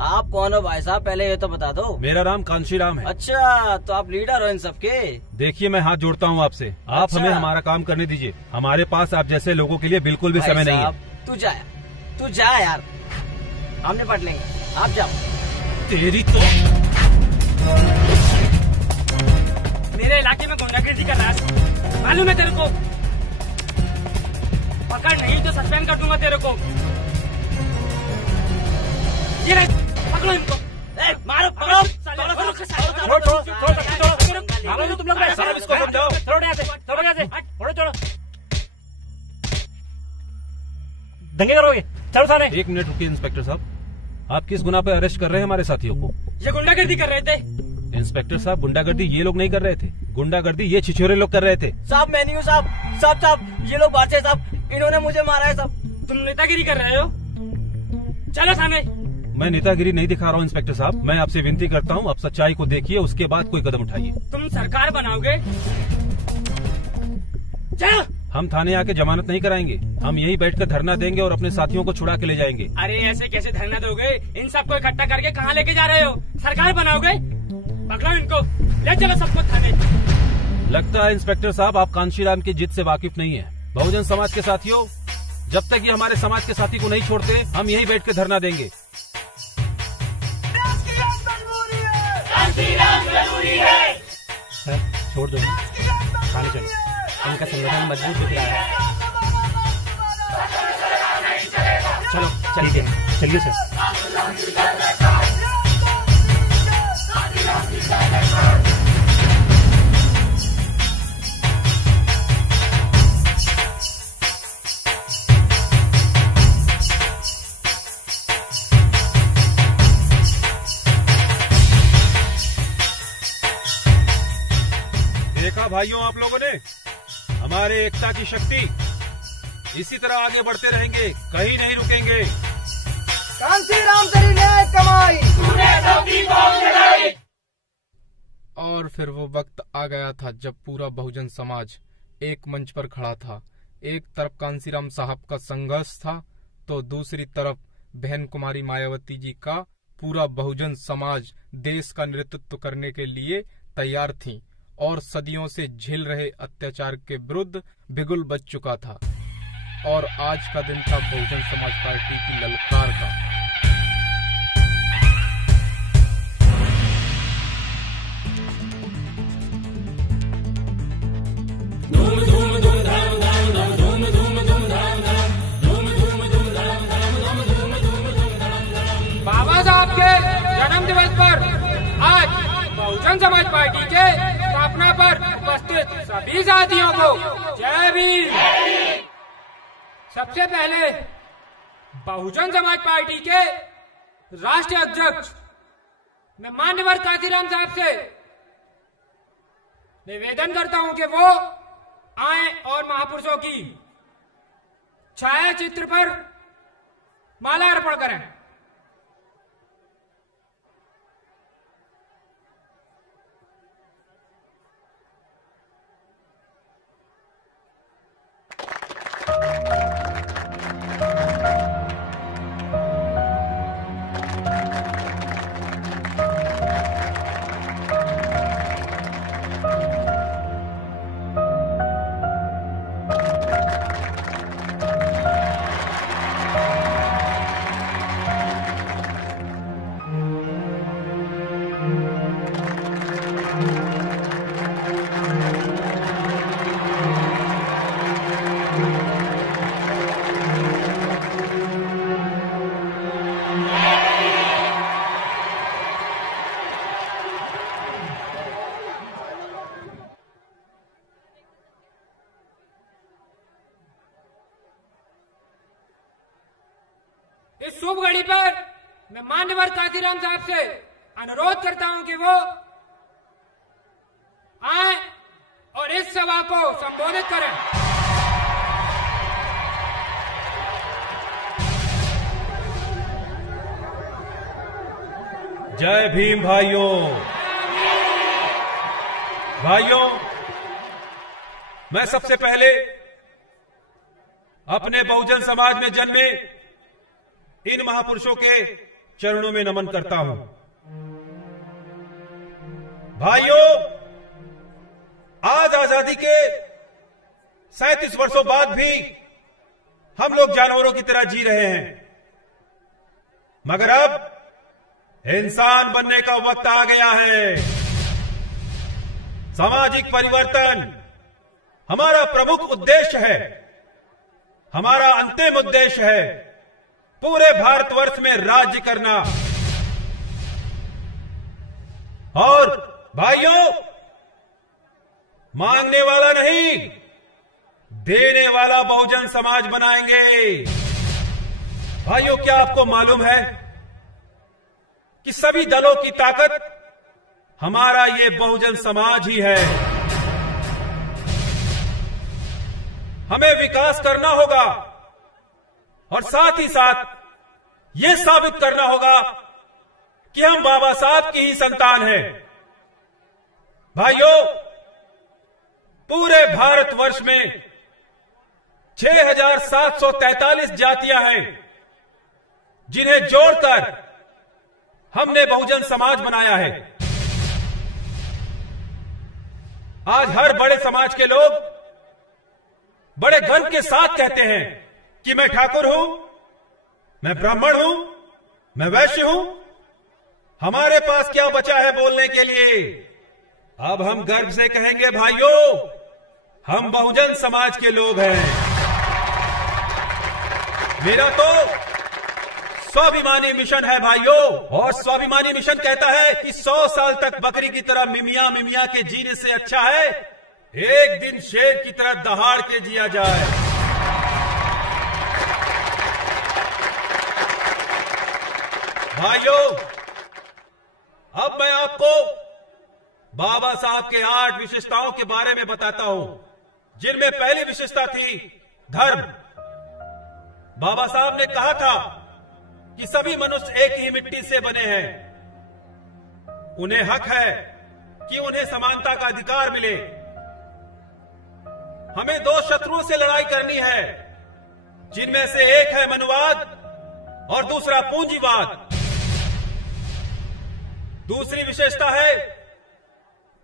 आप कौन हो भाई साहब, पहले ये तो बता दो। मेरा नाम कांशीराम है। अच्छा, तो आप लीडर हो इन सबके? देखिए मैं हाथ जोड़ता हूँ आपसे, आप अच्छा। हमें हमारा काम करने दीजिए। हमारे पास आप जैसे लोगों के लिए बिल्कुल भी समय नहीं है। तू जा यार, हम निपट लेंगे, आप जाओ। तेरी तो मेरे इलाके में गुंडागर्दी का राज मालूम है तेरे को? पकड़ नहीं तो सस्पेंड कर दूंगा तेरे को। ये पकड़ो इनको, मारो पकड़ो। मारो तुम लोग, इसको समझाओ। छोड़ो यहाँ से, छोड़ो यहाँ से, छोड़ो। दंगे करोगे? चलो थाने। 1 मिनट रुकिए इंस्पेक्टर साहब, आप किस गुना पे अरेस्ट कर रहे हैं हमारे साथियों को? ये गुंडागर्दी कर रहे थे। इंस्पेक्टर साहब, गुंडागर्दी ये लोग नहीं कर रहे थे, गुंडागर्दी ये छिछोरे लोग कर रहे थे। साहब मैं नहीं हूँ साहब, ये लोग बाहर से साहब, इन्होंने मुझे मारा है साहब। तुम नेतागिरी कर रहे हो? चलो थाने। मैं नेतागिरी नहीं दिखा रहा हूँ इंस्पेक्टर साहब, मैं आपसे विनती करता हूँ आप सच्चाई को देखिए, उसके बाद कोई कदम उठाइए। तुम सरकार बनाओगे? चलो। हम थाने आके जमानत नहीं कराएंगे, हम यहीं बैठकर धरना देंगे और अपने साथियों को छुड़ा के ले जाएंगे। अरे ऐसे कैसे धरना दोगे? इन सबको इकट्ठा करके कहाँ लेके जा रहे हो? सरकार बनाओगे? पकड़ो इनको, ले चलो सबको थाने। लगता है इंस्पेक्टर साहब आप कांशीराम की जिद से वाकिफ नहीं है। बहुजन समाज के साथियों, जब तक ये हमारे समाज के साथी को नहीं छोड़ते हम यहीं बैठ के धरना देंगे। जरूरी है। सर छोड़ दो, थाने चलो, इनका संगठन मजबूत दिख रहा है। चलो चलिए, चलिए सर। देखा भाइयों आप लोगों ने, हमारे एकता की शक्ति, इसी तरह आगे बढ़ते रहेंगे, कहीं नहीं रुकेंगे। कांशीराम तेरी न्याय कमाई, तूने सबकी कौम जगाई। और फिर वो वक्त आ गया था जब पूरा बहुजन समाज एक मंच पर खड़ा था। एक तरफ कांशीराम साहब का संघर्ष था, तो दूसरी तरफ बहन कुमारी मायावती जी का पूरा बहुजन समाज देश का नेतृत्व करने के लिए तैयार थी और सदियों से झेल रहे अत्याचार के विरुद्ध बिगुल बज चुका था। और आज का दिन था बहुजन समाज पार्टी की ललकार का। धूम धूम धूम धाम धाम धाम, धूम धूम धूम धाम धाम, धूम धूम धूम धाम धाम धाम, धूम धूम धूम धाम धाम। बाबा साहब के जन्म दिवस पर आज बहुजन समाज पार्टी के स्थापना पर उपस्थित सभी साथियों को जय भीम। सबसे पहले बहुजन समाज पार्टी के राष्ट्रीय अध्यक्ष मैं माननीय कांशीराम साहब से निवेदन करता हूं कि वो आए और महापुरुषों की छाया चित्र पर माला अर्पण करें। इस शुभ घड़ी पर मैं माननीय कांशीराम साहब से अनुरोध करता हूं कि वो आए और इस सभा को संबोधित करें। जय भीम भाइयों। भाइयों, मैं सबसे पहले अपने बहुजन समाज में जन्मे इन महापुरुषों के चरणों में नमन करता हूं। भाइयों, आज आजादी के 37 वर्षों बाद भी हम लोग जानवरों की तरह जी रहे हैं, मगर अब इंसान बनने का वक्त आ गया है। सामाजिक परिवर्तन हमारा प्रमुख उद्देश्य है, हमारा अंतिम उद्देश्य है पूरे भारतवर्ष में राज्य करना। और भाइयों, मांगने वाला नहीं, देने वाला बहुजन समाज बनाएंगे। भाइयों, क्या आपको मालूम है कि सभी दलों की ताकत हमारा ये बहुजन समाज ही है। हमें विकास करना होगा और साथ ही साथ ये साबित करना होगा कि हम बाबा साहब की ही संतान हैं। भाइयों, पूरे भारतवर्ष में 6,743 जातियां हैं, जिन्हें जोड़कर हमने बहुजन समाज बनाया है। आज हर बड़े समाज के लोग बड़े गर्व के साथ कहते हैं कि मैं ठाकुर हूं, मैं ब्राह्मण हूं, मैं वैश्य हूं। हमारे पास क्या बचा है बोलने के लिए? अब हम गर्व से कहेंगे भाइयों, हम बहुजन समाज के लोग हैं। मेरा तो स्वाभिमानी मिशन है भाइयों, और स्वाभिमानी मिशन कहता है कि 100 साल तक बकरी की तरह मिमिया मिमिया के जीने से अच्छा है एक दिन शेर की तरह दहाड़ के जिया जाए। भाइयों, अब मैं आपको बाबा साहब के 8 विशेषताओं के बारे में बताता हूं, जिनमें पहली विशेषता थी धर्म। बाबा साहब ने कहा था कि सभी मनुष्य एक ही मिट्टी से बने हैं, उन्हें हक है कि उन्हें समानता का अधिकार मिले। हमें 2 शत्रुओं से लड़ाई करनी है, जिनमें से एक है मनुवाद और दूसरा पूंजीवाद। दूसरी विशेषता है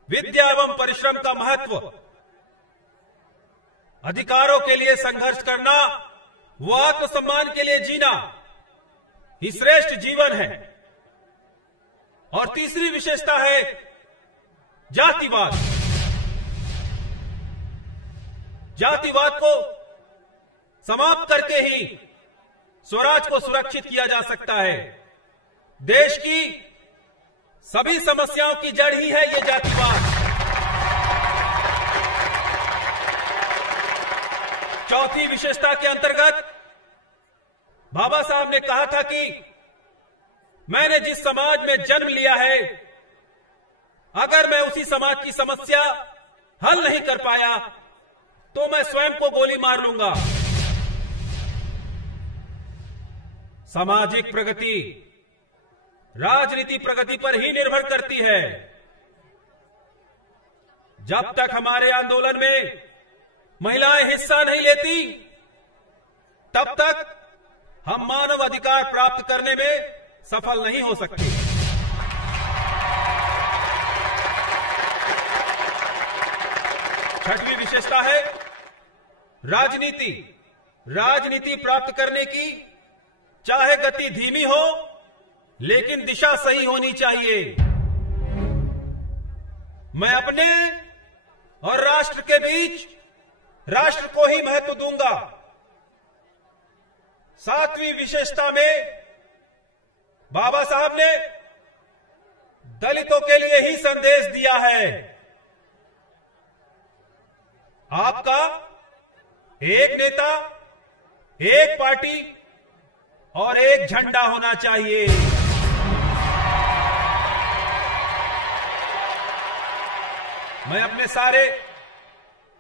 विद्या एवं परिश्रम का महत्व। अधिकारों के लिए संघर्ष करना, वो आत्मसम्मान के लिए जीना ही श्रेष्ठ जीवन है। और तीसरी विशेषता है जातिवाद। जातिवाद को समाप्त करके ही स्वराज को सुरक्षित किया जा सकता है। देश की सभी समस्याओं की जड़ ही है ये जातिवाद। चौथी विशेषता के अंतर्गत बाबा साहब ने कहा था कि मैंने जिस समाज में जन्म लिया है, अगर मैं उसी समाज की समस्या हल नहीं कर पाया तो मैं स्वयं को गोली मार लूंगा। सामाजिक प्रगति राजनीति प्रगति पर ही निर्भर करती है। जब तक हमारे आंदोलन में महिलाएं हिस्सा नहीं लेती, तब तक हम मानव अधिकार प्राप्त करने में सफल नहीं हो सकते। छठवीं विशेषता है राजनीति। राजनीति प्राप्त करने की चाहे गति धीमी हो, लेकिन दिशा सही होनी चाहिए। मैं अपने और राष्ट्र के बीच राष्ट्र को ही महत्व दूंगा। सातवीं विशेषता में बाबा साहब ने दलितों के लिए ही संदेश दिया है। आपका एक नेता, एक पार्टी और एक झंडा होना चाहिए। मैं अपने सारे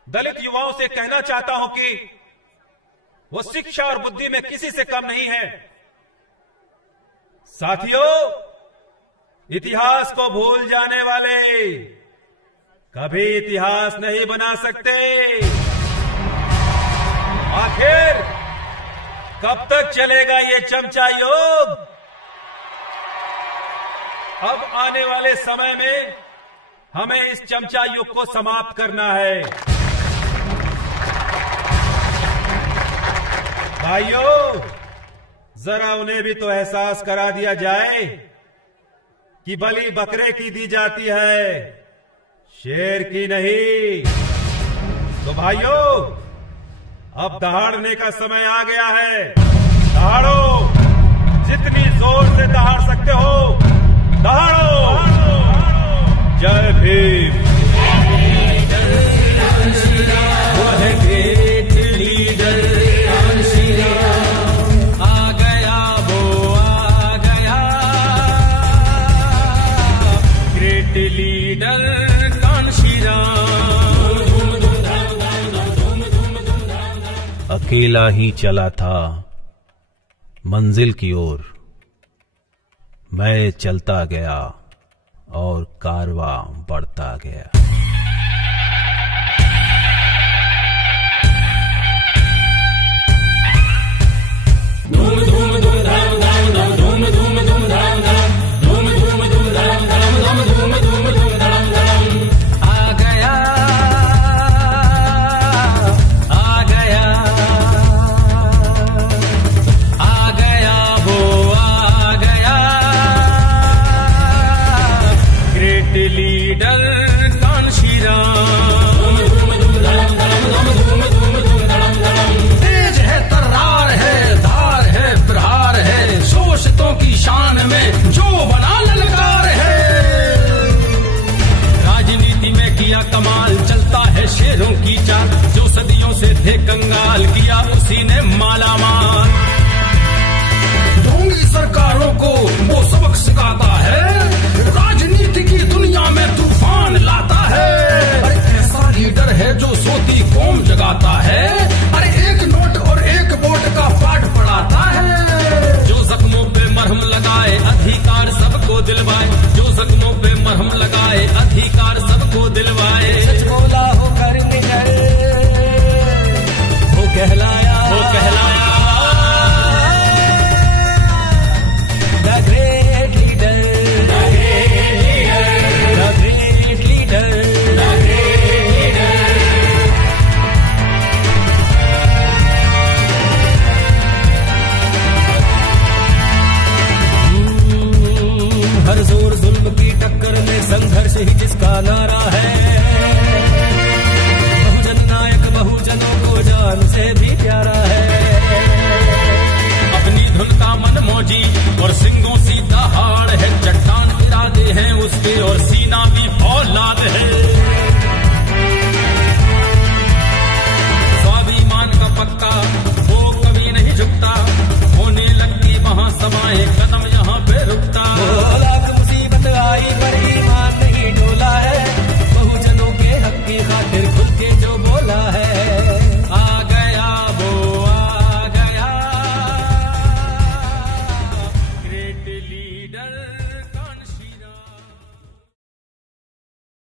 दलित युवाओं से कहना चाहता हूं कि वो शिक्षा और बुद्धि में किसी से कम नहीं है। साथियों, इतिहास को भूल जाने वाले कभी इतिहास नहीं बना सकते। आखिर कब तक चलेगा ये चमचा योग? अब आने वाले समय में हमें इस चमचा युग को समाप्त करना है। भाइयों, जरा उन्हें भी तो एहसास करा दिया जाए कि बलि बकरे की दी जाती है, शेर की नहीं। तो भाइयों, अब दहाड़ने का समय आ गया है। दहाड़ो, जितनी जोर से दहाड़ सकते हो दहाड़ो। जय भीम। आ गया वो आ गया, ग्रेट लीडर कांशी राम। अकेला ही चला था मंजिल की ओर, मैं चलता गया और कारवां बढ़ता गया। धूम धूम धूम धाम धाम धाम, धूम धूम धूम धाम धाम, धूम धूम धूम धाम धाम धाम, धूम धूम धूम धाम धाम। आ गया आ गया आ गया वो आ गया, ग्रेट लीडर का का नारा है। बहुजन नायक बहुजनों को जान से भी प्यारा